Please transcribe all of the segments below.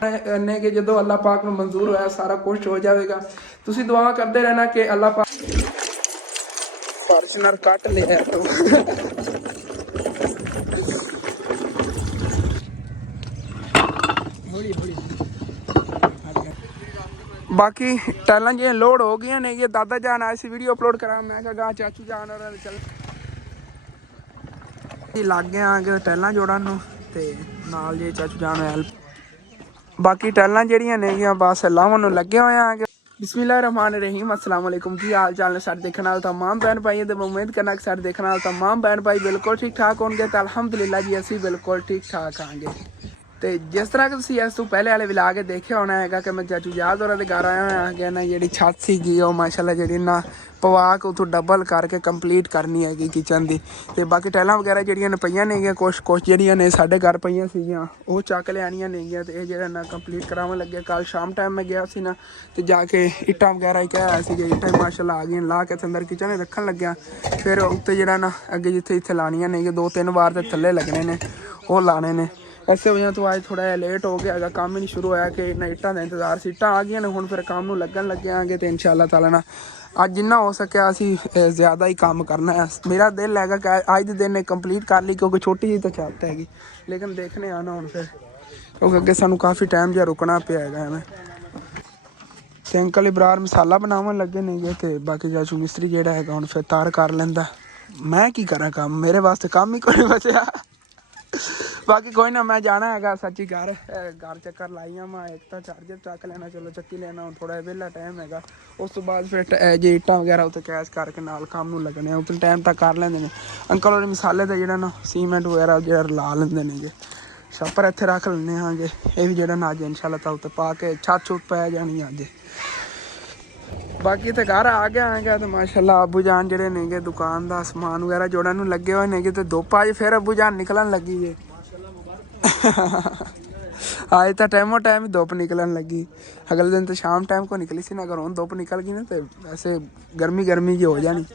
ने कि जो अल्लाह पाक को मंजूर होया सारा कुछ हो जाएगा। तुसी दुआ करते रहना कि अल्लाह पाक फॉर्चुनर कट लिया तो बाकी टाइल जी लोड हो गई ने। ये दादा जान आए सी वीडियो अपलोड करा, मैं कहा चाचू जान और चल लग गए आगे टाइल जोड़न ते नाल जे चाचू जान हेल्प। बाकी टाइल जड़ियां ने बस लावन लगे हुए आगे। बिस्मिल्लाहिर्रहमानिर्रहीम, अस्सलाम वालेकुम। की हाल चाल ने सारे देखने वाले तमाम भैन भाई, उम्मीद करना कि सारे देखने वाले तमाम भैन भाई बिल्कुल ठीक ठाक होंगे। तो अलहमदुलिल्लाह जी असी बिल्कुल ठीक ठाक आएंगे। तो जिस तरह कि तुम इस तू पहले वाले विला के देखे होना है कि मैं चाचू याद होर घर आया हुआ कि ना जी छत सी माशाल्लाह जी ना पवा के उतों डबल करके कंप्लीट करनी है किचन की। तो बाकी टाइल वगैरह जड़ियाँ पईयां ने कुछ जड़ियाँ ने साढ़े घर पईयां सीगियां वो चक लियानियां ने। तो ये ना कंप्लीट करावन लगे। कल शाम टाइम मैं गया सी ना तो जाके इट्टां वगैरह ही कहा इट्टां माशाल्लाह आ गई ला के अंदर किचन रखन लग्या। फिर उत्ते जरा ना अगे जिथे इतने लानियां ने 2-3 बार तो थल्ले लगने ने वो लाने ने। इस वजह तो अज थोड़ा लेट हो गया है, काम ही नहीं शुरू होया कि इन्हें इट्टां का इंतजार से इट्टां आ गई ने। हुण फिर काम लगन लगे आगे तो इंशाअल्लाह ताला ना अज जिन्ना हो सके असी ज़्यादा ही काम करना है। मेरा दिल है कि अज के दिन कंप्लीट कर ली क्योंकि छोटी जी तो छत हैगी, लेकिन देखने आना हुण फिर क्योंकि अगे सानू काफ़ी टाइम जहा रुकना पिया है। तो अंकल इब्रार मसाला बनावन लगे ने तो बाकी चाचू मिस्त्री जोड़ा है हुण फिर तार कर लेंदा। मैं की करा काम, मेरे वास्ते काम ही कोई बचया। बाकी कोई ना मैं जाना है सच्ची घर चक्कर लाई आवा। एक तो चार्जर चक लेना, चलो चक्की लेना हूँ थोड़ा वेला टाइम है। उस तो बाद फिर जे इट्टां वगैरह उत्ते कैश करके नाल काम नूं लगने उतने टाइम तक कर लेंदे ने। अंकल और मसाले तो जो ना सीमेंट वगैरह जो ला लेंदे ने जे छप्पर इत्थे रख लेने हाँ जे। ये भी जो ना अज इंशाअल्लाह ताला उत्ते पा के छत छुत पै जानी अज। बाकी तो घर आ गया तो माशाल्लाह अबू जान जड़े ने दुकान का समान वगैरह जोड़न लगे हुए ने। तो धुप अज फिर अबू जान निकलन लगी है। आज तो टाइमो टाइम ही धुप निकलन लगी। अगले दिन तो शाम टाइम को निकली सी ना, अगर हुण धुप निकल गई ना तो वैसे गर्मी गर्मी जी हो जानी।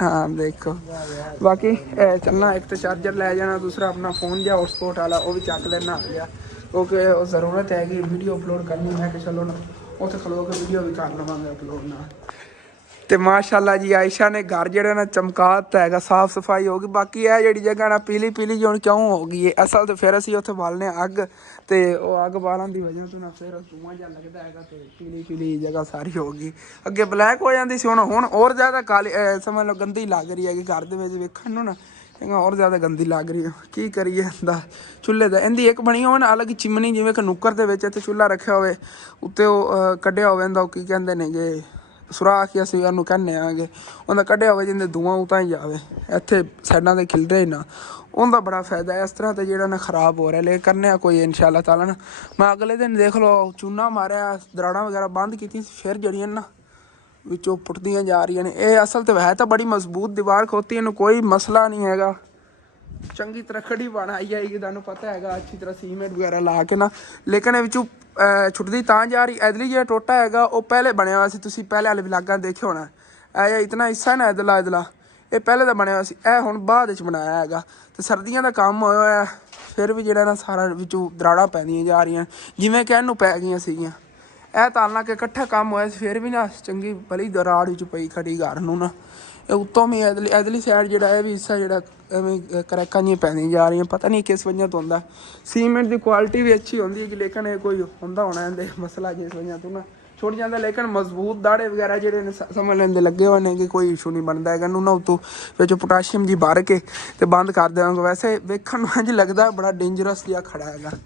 हाँ देखो बाकी चलना एक तो चार्जर लै जाना, दूसरा अपना फोन जहा हॉटस्पॉट वाला वो भी चक लेना आ गया क्योंकि ज़रूरत है कि वीडियो अपलोड करनी है कि चलो ना उत्थे खलो के वीडियो भी कर लवांगे अपलोड ना। तो माशाल्लाह जी आयशा ने घर जो ना चमकाता है, साफ सफाई होगी। बाकी है जी जगह ना पीली पीली जी क्यों होगी है असल तो फिर असी उत्थे बालने अग तो अग बालन की वजह तो ना फिर धुआं जहा लगता है तो पीली पीली जगह सारी होगी। अगे ब्लैक हो जाती सी हुण और ज़्यादा काली समझ लो गंदी लग रही है कि घर के वेखण नूं ना और ज़्यादा गंदी लग रही है। की करिए चूल्हे का इनकी एक बनी हो ना अलग चिमनी जिमें कि नुक्कर के इत्थे चूल्हा रखा हो उत्ते कढ़िया हो की कहते ने जे सुराख ही असं ਉਹਨੂੰ कहने आगे ਉਹਦਾ ਕੱਢਿਆ ਹੋਵੇ ਜਿੰਦੇ ਧੂਆਂ ਉਤਾਂ ਹੀ ਜਾਵੇ ਇੱਥੇ ਸਾਈਡਾਂ ਤੇ ਖਿਲਰੇ ਹੀ ਨਾ ਉਹਦਾ बड़ा फायदा है। इस तरह तो जो ना खराब हो रहा है लेकिन करने कोई इंशाअल्लाह ताला ना। मैं अगले दिन देख लो चूना मारिया दराड़ा वगैरह बंद की फिर जड़ियाँ ना विचों पुटदियाँ जा रही ने। ये असल तो है तो बड़ी मजबूत दीवार खोती है, कोई मसला नहीं है। चंगी तरह खड़ी बनाई जाएगी तुहानू पता है अच्छी तरह सीमेंट वगैरह ला के ना, लेकिन विचों छुटदी तां जा रही। इधरली जो टोटा है वो पहले बनया हुआ सी, तुसीं पहले वाले व्लॉगां देखे होना। ऐ इतना हिस्सा ना इधरला ये पहले तो बनया हुआ सी, ऐ हुण बाद विच बनाया है। तो सर्दियों का काम होया है फिर भी जो ना सारा विचों दराड़ा पैंदियां जा रही जिमें कि इनू पै गई सीगियां। ਇਹ ਤਾਂ ਹਾਲਾਂਕਿ इकट्ठा काम होया फिर भी ना चंगी भली दराड़ विच पई खड़ी घर नूं ना। उत्तों भी इधरली साइड जो भी हिस्सा जो एवं करैकां जी पैंदियां जा रही पता नहीं किस वजह तो होंदा। सीमेंट की क्वालिटी भी अच्छी होंदी है लेकिन कोई होंदा होना इहदे मसला जिस वजह तो ना छुट जाता। लेकिन मजबूत दाड़े वगैरह जो समझ लेंदे लगे हुए हैं कि कोई इशू नहीं बनता है। ना उतों बिच पोटाशियम जी भर के तो बंद कर देंगे। वैसे वेखण इंज लगता बड़ा डेंजरस जिहा खड़ा है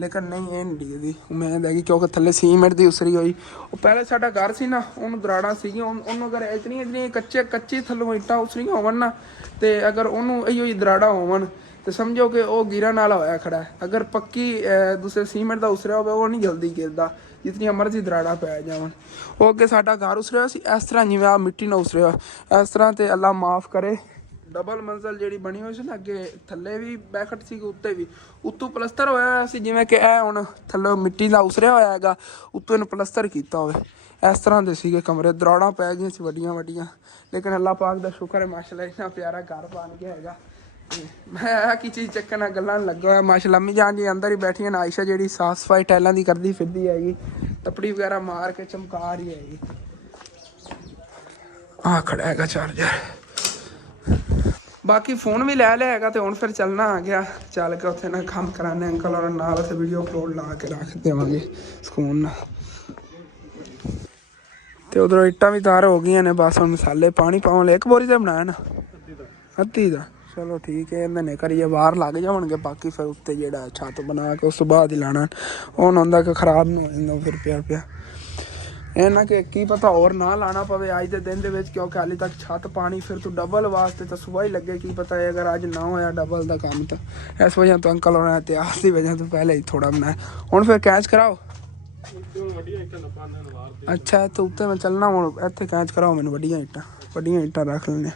लेकिन नहीं ये नहीं डिगदी उम्मीद है क्योंकि थले सीमेंट की उसरी हुई। पहले साडा घर से ना उन्होंने दराड़ा सी उन्होंने अगर इतनी इतनी कच्ची थलों इट्टां उसरियां होवन ना तो अगर उन्होंने इो दराड़ा होवन तो समझो कि वह गिरन वाला होया खड़ा है। अगर पक्की दूसरे सीमेंट का उसरिया हो वो नहीं जल्दी गिरता जितनी मर्जी दराड़ा पै जावन। वो अगे साडा घर उसरिया सी इस तरह जिवें आ मिट्टी ना उसरिया इस तरह तो अल्लाह माफ़ करे। डबल मंजिल जी बनी हुई सी ना अगे थले भी बैकट सी उत्ते भी उत्तों पलस्तर होया सी जिवें कि ऐ हुण थल्लों मिट्टी का उसरिया होया है उत्तों इन्हूं पलस्तर कीता होवे इस तरह के सीगे कमरे। दराड़ा पै गई सी वड्डियां वड्डियां लेकिन अल्लाह पाक दा शुक्र है माशाअल्लाह इन्ना प्यारा घर बन गया है। मैं की चीज़ चक्कना गल्लां लग्गा होया माशाल्लाह अम्मी जान जी अंदर ही बैठी हैं आयशा जी साफ सफाई टाइलों की करती फिरदी हैगी तपड़ी वगैरह मार के चमका रही हैगी आ खड़ा है चार्जर बाकी फोन भी लै लिया तो हूँ फिर चलना आ गया चल के उत्थे ना काम कराने अंकल और नाल उत्थे वीडियो अपलोड ला के रख देवांगे सुकून ना तो उधरों इट्टां भी तार हो गई ने बस हम मसाले पानी पावन ले एक बोरी तो बनाया ना अद्धी का चलो ठीक है इन्हें करिए बाहर लग जाओगे बाकी फिर उत्ते जेड़ा छत बना के उस बाद ही लाना हूँ होंदा कि खराब नहीं हो जाता फिर पिया पिया ना कि की पता और ना लाना पवे अज के दिन क्योंकि हाली तक छत पानी फिर तू डबल वास्ते तो सुबह ही लगे की पता है अगर अज ना होया डबल का काम तो इस वजह तो अंकल होने इतिहास की वजह तो पहले ही थोड़ा बनाया हूँ फिर कैच कराओ अच्छा तो उत्ते मैं चलना हूँ इतने कैच कराओ मैंने वड्डियां इट्टां रख लेने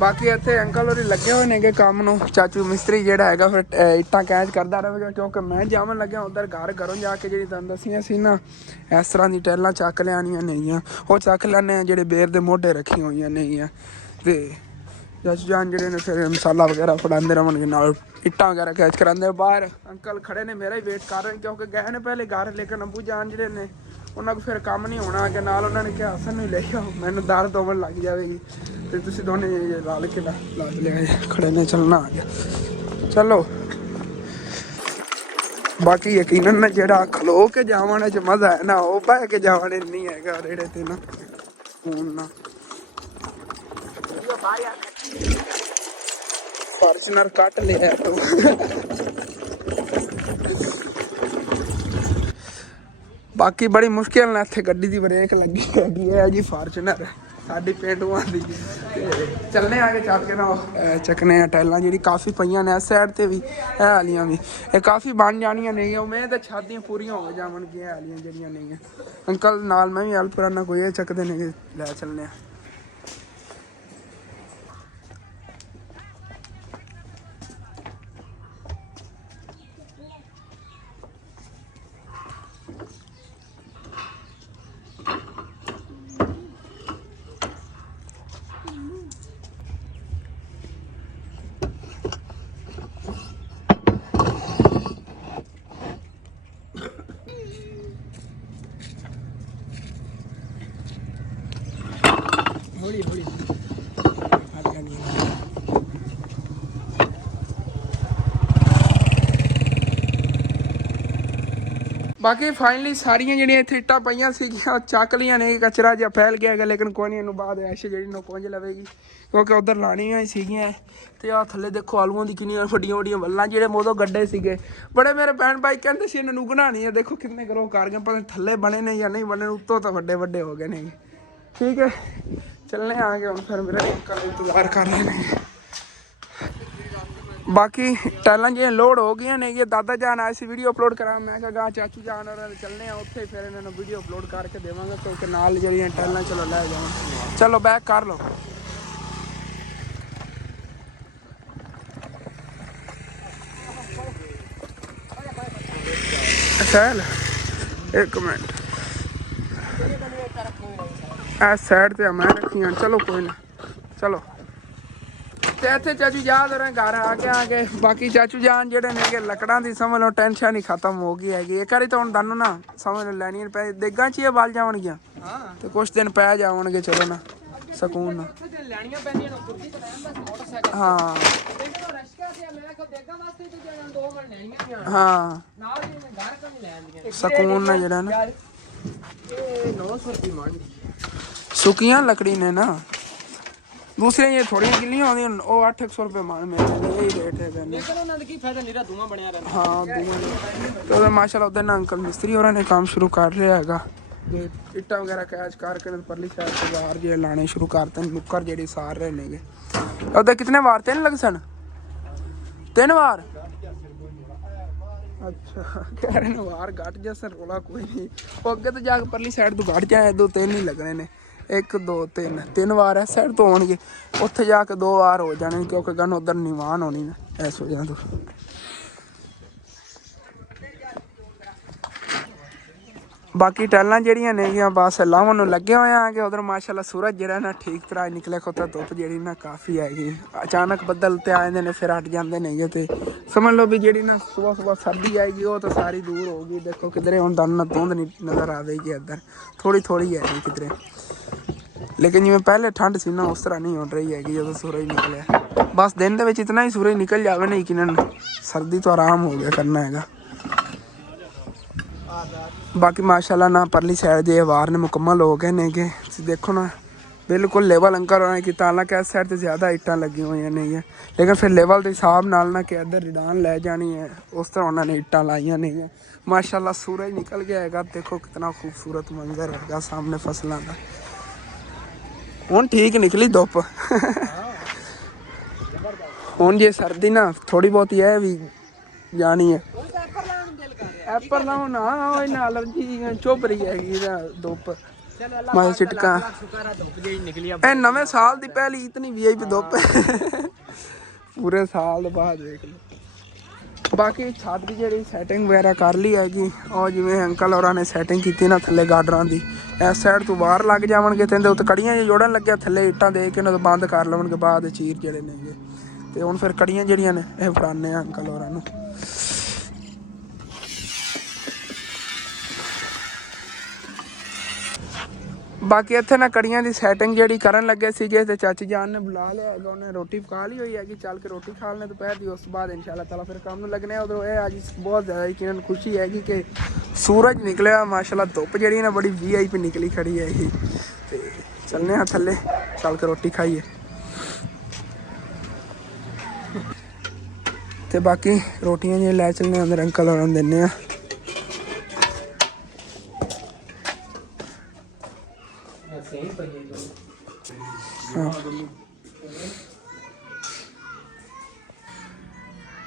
बाकी इतने अंकल और लगे हुए ने काम नूं चाचू मिस्त्री जिहड़ा हैगा फिर इट्टां कैच करता रहेगा क्योंकि मैं जावन लग्या उधर घरों जाके जी तुहानूं दसियां सी ना इस तरह की टाइलां चक लियानियां नेगियां वो चक लैने जिहड़े बेर दे मोढे रखी हुई नेगियां ते चाचू जान जिहड़े ने फिर मसाला वगैरह फड़ाते रहणगे नाल इट्टां वगैरह कैच करांदे बाहर अंकल खड़े ने मेरा ही वेट कर रहे क्योंकि गए ने पहले घर लेकिन अबू जान जिहड़े ने उन्होंने को फिर काम नहीं होना कि नाल उन्होंने कहा हसन भी ले आओ मैंने दर्द होवन लग जाएगी तो तुम दोनों रल के ला लिया खड़े ने चलना आ गया चलो बाकी यकीनन जेड़ा खलो के जावन च मजा है ना वो बह के जावन नहीं है रेड़े ते ना हूं ना फॉर्च्यूनर कट लिया तो बाकी बड़ी मुश्किल ने इतने गड्डी की ब्रेक लगी है जी फॉर्च्यूनर साडी पेंडुआं दी चलने आगे चल के ना चकने टाइलां जी काफ़ी पईयां ने इस साइड ते भी है आलियां भी ये काफ़ी बन जानियां नहीं उम्मीद है छादियां पूरियां हो जावनगियां है आलियां जड़ियां नहीं अंकल नाल मैं भी हेल्प कराना कोई चकते नहीं लै चलने हौली हौली बाकी फाइनली सारियां जिहड़ियां इत्थे इट्टां पईयां सीगियां चक लियां ने कचरा जिहा फैल गया है लेकिन कोई नहीं इन्हूं बाद ऐश जिहड़ी नूं पुंज लवेगी क्योंकि उधर लाणियां ही सीगियां ते आ थल्ले देखो आलूआं दी किन्नियां वड्डियां वड्डियां वल्लां जिहड़े मोदों गड्ढे सीगे बड़े मेरे भैन भाई कहंदे सी इन्हां नूं बनानी है देखो कितने ग्रो कर गए पता थल्ले बने ने या नहीं बने उत्तों तो वड्डे वड्डे हो गए ने ठीक है चलने आ गए हुण फिर मेरे अंकल इंतजार कर रहे हैं बाकी टाइलां जी लोड हो गई ने दादा जान आए वीडियो अपलोड करा मैं कहा चाचू जान और चलने उत्थे फिर इन्होंने वीडियो अपलोड करके देवांगा क्योंकि नाल जी टाइलां चलो लै जाओ चलो बैक कर लो सैल एक मिनट इस साइड से मैं रखी चलो कोई ना चलो तो इतने चाचू जान घर आके बाकी चाचू जान जेडे ने कि लकड़ा की समझ लो टेंशन ही खत्म हो गई है एक बारी तो हम दानू ना समझ लो लैनी पै देगा च बल जावनगियां तो कुछ दिन पै जावनगे चलो ना सकून ना हाँ हाँ सकून ना जेड़ा ना सुकियां लकड़ी ने ना दूसरे ये थोड़ी गिलियां होंदी वो 800 रुपये मान मेरे यही रेट है हाँ तो माशाल्लाह उधर ना अंकल मिस्त्री और ने काम शुरू कर लिया है इट्टा वगैरह कैच करके परली साइड से बाहर जो लाने शुरू करते हैं नुक्कर जी सार रहे ने उधर कितने वार 3 लग सन 3 वार अच्छा कह रहे ने वार घट जा सर रोला कोई नहीं वो अगे तो जाके परली साइड तो घट जाए 2-3 ही लगने ने 1 2 3 वार इस साइड तो होने उत्थे जाके 2 वार हो जाने क्योंकि गन उधर निवान होनी ना इस वजह तो ਬਾਕੀ ਟੈਲਾਂ ਜਿਹੜੀਆਂ ਨੇਗੀਆਂ ਬਸ ਲਾਉਣ ਨੂੰ ਲੱਗੇ ਹੋਏ ਆਂਗੇ। ਉਧਰ ਮਾਸ਼ਾਅੱਲਾ ਸੂਰਜ ਜਿਹੜਾ ਨਾ ਠੀਕ ਤਰ੍ਹਾਂ ਨਿਕਲਿਆ ਖੋਤਾ, ਧੁੱਪ ਜਿਹੜੀ ਨਾ ਕਾਫੀ ਹੈਗੀ। ਅਚਾਨਕ ਬੱਦਲ ਤੇ ਆ ਜਾਂਦੇ ਨੇ ਫਿਰ ਹਟ ਜਾਂਦੇ ਨੇ ਤੇ ਸਮਝ ਲਓ ਵੀ ਜਿਹੜੀ ਨਾ ਸੁਬਹ ਸਰਦੀ ਆਏਗੀ ਉਹ ਤਾਂ ਸਾਰੀ ਦੂਰ ਹੋਊਗੀ। ਦੇਖੋ ਕਿਧਰੇ ਹੁਣ ਤਾਂ ਧੁੰਦ ਨਹੀਂ ਨਜ਼ਰ ਆਵੇਗੀ, ਇੱਧਰ ਥੋੜੀ ਥੋੜੀ ਹੈਗੀ ਕਿਧਰੇ, ਲੇਕਿਨ ਜਿਵੇਂ ਪਹਿਲੇ ਠੰਡ ਸੀ ਨਾ ਉਸ ਤਰ੍ਹਾਂ ਨਹੀਂ ਹੋ ਰਹੀ ਹੈਗੀ ਜਦੋਂ ਸੂਰਜ ਨਿਕਲਿਆ। ਬਸ ਦਿਨ ਦੇ ਵਿੱਚ ਇਤਨਾ ਹੀ ਸੂਰਜ ਨਿਕਲ ਜਾਵੇ ਨਾ ਯਕੀਨਨ ਸਰਦੀ ਤੋਂ ਆਰਾਮ ਹੋ ਗਿਆ ਕਰਨਾ ਹੈਗਾ। ਬਾਕੀ ਮਾਸ਼ਾਅੱਲਾ ਨਾ ਪਰਲੀ ਸਾਈਡ ਦੇ ਵਾਰ ਨੇ ਮੁਕੰਮਲ ਹੋ ਗਏ ਨੇ ਕਿ ਤੁਸੀਂ ਦੇਖੋ ਨਾ ਬਿਲਕੁਲ ਲੈਵਲ ਅੰਕਰ ਹੋਣਾ ਕੀਤਾ। ਹਾਲਾਂਕਿ ਇਸ ਸਾਈਡ 'ਤੇ ਜ਼ਿਆਦਾ ਇੱਟਾਂ ਲੱਗੀਆਂ ਹੋਈਆਂ ਨਹੀਂ ਲੇਕਿਨ ਫਿਰ ਲੈਵਲ ਦੇ ਹਿਸਾਬ ਨਾਲ ਨਾ ਕਿ ਇੱਧਰ ਰਿਡਾਨ ਲੈ ਜਾਣੀ ਹੈ ਉਸ ਤਰ੍ਹਾਂ ਉਹਨਾਂ ਨੇ ਇੱਟਾਂ ਲਾਈਆਂ ਨਹੀਂ ਹੈ। ਮਾਸ਼ਾਅੱਲਾ ਸੂਰਜ ਨਿਕਲ ਗਿਆ ਹੈਗਾ। ਦੇਖੋ ਕਿਤਨਾ ਖੂਬਸੂਰਤ ਮੰਜ਼ਰ ਹੈਗਾ ਸਾਹਮਣੇ ਫਸਲਾਂ ਦਾ। ਹੁਣ ਠੀਕ ਨਿਕਲੀ ਧੁੱਪ। ਹੁਣ ਜੇ ਸਰਦੀ ਨਾ ਥੋੜੀ ਬਹੁਤੀ ਹੈ ਵੀ ਜਾਣੀ ਹੈ। ਐਪਰ ਲਾਉਣ ਨਾ ਉਹ ਇਹਨਾਂ ਅਲਰਜੀ ਚੁੱਭ ਰਹੀ ਹੈਗੀ ਧੁੱਪ ਮੈਂ ਚਿਟਕਾ। ਇਹ ਨਵੇਂ ਸਾਲ ਦੀ ਪਹਿਲੀ ਇਤਨੀ VIP ਧੁੱਪ ਪੂਰੇ ਸਾਲ ਬਾਅਦ ਦੇਖ ਲਓ। ਬਾਕੀ ਛੱਤ ਦੀ ਜਿਹੜੀ ਸੈਟਿੰਗ ਵਗੈਰਾ ਕਰ ਲਈ ਹੈਗੀ ਉਹ ਜਿਵੇਂ ਅੰਕਲ ਹੋਰਾਂ ਨੇ ਸੈਟਿੰਗ ਕੀਤੀ ਨਾ ਥੱਲੇ ਗਾਡਰਾਂ ਦੀ ਇਸ ਸਾਈਡ ਤੋਂ ਬਾਹਰ ਲੱਗ ਜਾਵਣਗੇ ਤੇ ਇਹਦੇ ਉੱਤੇ ਕੜੀਆਂ ਜੋੜਨ ਲੱਗਿਆ ਥੱਲੇ ਇੱਟਾਂ ਦੇ ਕੇ ਇਹਨਾਂ ਤੋਂ ਬੰਦ ਕਰ ਲਵਣਗੇ ਬਾਅਦ ਚੀਰ ਜਿਹੜੇ ਨੇਗੇ। ਤੇ ਹੁਣ ਫਿਰ ਕੜੀਆਂ ਜਿਹੜੀਆਂ ਨੇ ਇਹ ਫੜਾਉਂਦੇ ਆ ਅੰਕਲ ਹੋਰਾਂ ਨੂੰ। ਬਾਕੀ ਇੱਥੇ ਨਾ ਕੜੀਆਂ ਦੀ ਸੈਟਿੰਗ ਜਿਹੜੀ ਕਰਨ ਲੱਗੇ ਸੀਗੇ ਤੇ ਚਾਚੀ ਜਾਨ ਨੇ ਬੁਲਾ ਲਿਆ ਹੈਗਾ। ਉਹਨੇ ਰੋਟੀ ਪਕਾ ਲਈ ਹੋਈ ਹੈਗੀ, ਚੱਲ ਕੇ ਰੋਟੀ ਖਾ ਲੈਣੇ ਦੁਪਹਿਰ ਦੀ। ਉਸ ਤੋਂ ਬਾਅਦ ਇਨਸ਼ਾਅੱਲਾ ਤਾਲਾ ਫਿਰ ਕੰਮ ਨੂੰ ਲੱਗਣੇ। ਉਧਰੋਂ ਇਹ ਅੱਜ ਬਹੁਤ ਜ਼ਿਆਦਾ ਯਕੀਨਨ ਖੁਸ਼ੀ ਹੈਗੀ ਕਿ ਸੂਰਜ ਨਿਕਲਿਆ ਮਾਸ਼ਾਅੱਲਾ। ਧੁੱਪ ਜਿਹੜੀ ਨਾ ਬੜੀ VIP ਨਿਕਲੀ ਖੜੀ ਹੈਗੀ। ਤੇ ਚੱਲਨੇ ਆ ਥੱਲੇ ਚੱਲ ਕੇ ਰੋਟੀ ਖਾਈਏ। ਤੇ ਬਾਕੀ ਰੋਟੀਆਂ ਜਿਹੀਆਂ ਲੈ ਚੱਲਨੇ ਅੰਦਰ ਅੰਕਲ ਹੋਰਾਂ ਨੂੰ ਦਿੰਦੇ ਆ।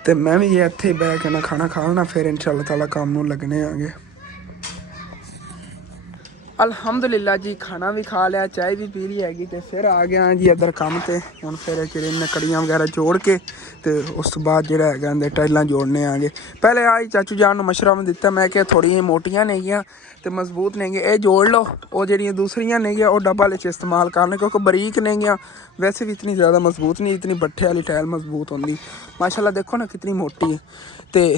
ਤੇ ਮੈਂ ਵੀ ਇੱਥੇ ਬਹਿ ਕੇ ਨਾ ਖਾਣਾ ਖਾਣਾ ਫਿਰ ਇਨਸ਼ਾਅੱਲਾ ਤਾਲਾ ਕੰਮ ਨੂੰ ਲੱਗਣੇ ਆਂਗੇ। ਅਲਹਮਦੁਲਿਲਾ ਜੀ ਖਾਣਾ ਵੀ ਖਾ ਲਿਆ, ਚਾਹ ਵੀ ਪੀ ਲਈ ਹੈਗੀ ਤੇ ਫਿਰ ਆ ਗਿਆ ਜੀ ਇੱਧਰ ਕੰਮ ਤੇ। ਹੁਣ ਫਿਰ ਕਿਰਨ ਕੜੀਆਂ ਵਗੈਰਾ ਜੋੜ ਕੇ ਤੇ ਉਸ ਤੋਂ ਬਾਅਦ ਜਿਹੜਾ ਹੈਗਾ ਅੰਦਰ ਟਾਈਲਾਂ ਜੋੜਨੇ ਆਂਗੇ। ਪਹਿਲੇ ਆਈ ਚਾਚੂ ਜਾਨ ਨੂੰ ਮਸ਼ਵਰਾ ਦਿੱਤਾ, ਮੈਂ ਕਿਹਾ ਥੋੜ੍ਹੀਆਂ ਮੋਟੀਆਂ ਨੇਗੀਆਂ ਤੇ ਮਜ਼ਬੂਤ ਨੇਗੀਆਂ, ਇਹ ਜੋੜ ਲਓ। ਉਹ ਜਿਹੜੀਆਂ ਦੂਸਰੀਆਂ ਨੇਗੀਆਂ ਉਹ ਡੱਬਾ ਵਿੱਚ ਇਸਤੇਮਾਲ ਕਰਨੇ ਕਿਉਂਕਿ ਬਰੀਕ ਨੇਗੀਆਂ, ਵੈਸੇ ਵੀ ਇਤਨੀ ਜ਼ਿਆਦਾ ਮਜ਼ਬੂਤ ਨਹੀਂ, ਇਤਨੀ ਬੱਠੇ ਵਾਲੀ ਟਾਇਲ ਮਜ਼ਬੂਤ ਹੁੰਦੀ। ਮਾਸ਼ਾਅੱਲਾ ਦੇਖੋ ਨਾ ਕਿਤਨੀ ਮੋਟੀ ਹੈ। ਤੇ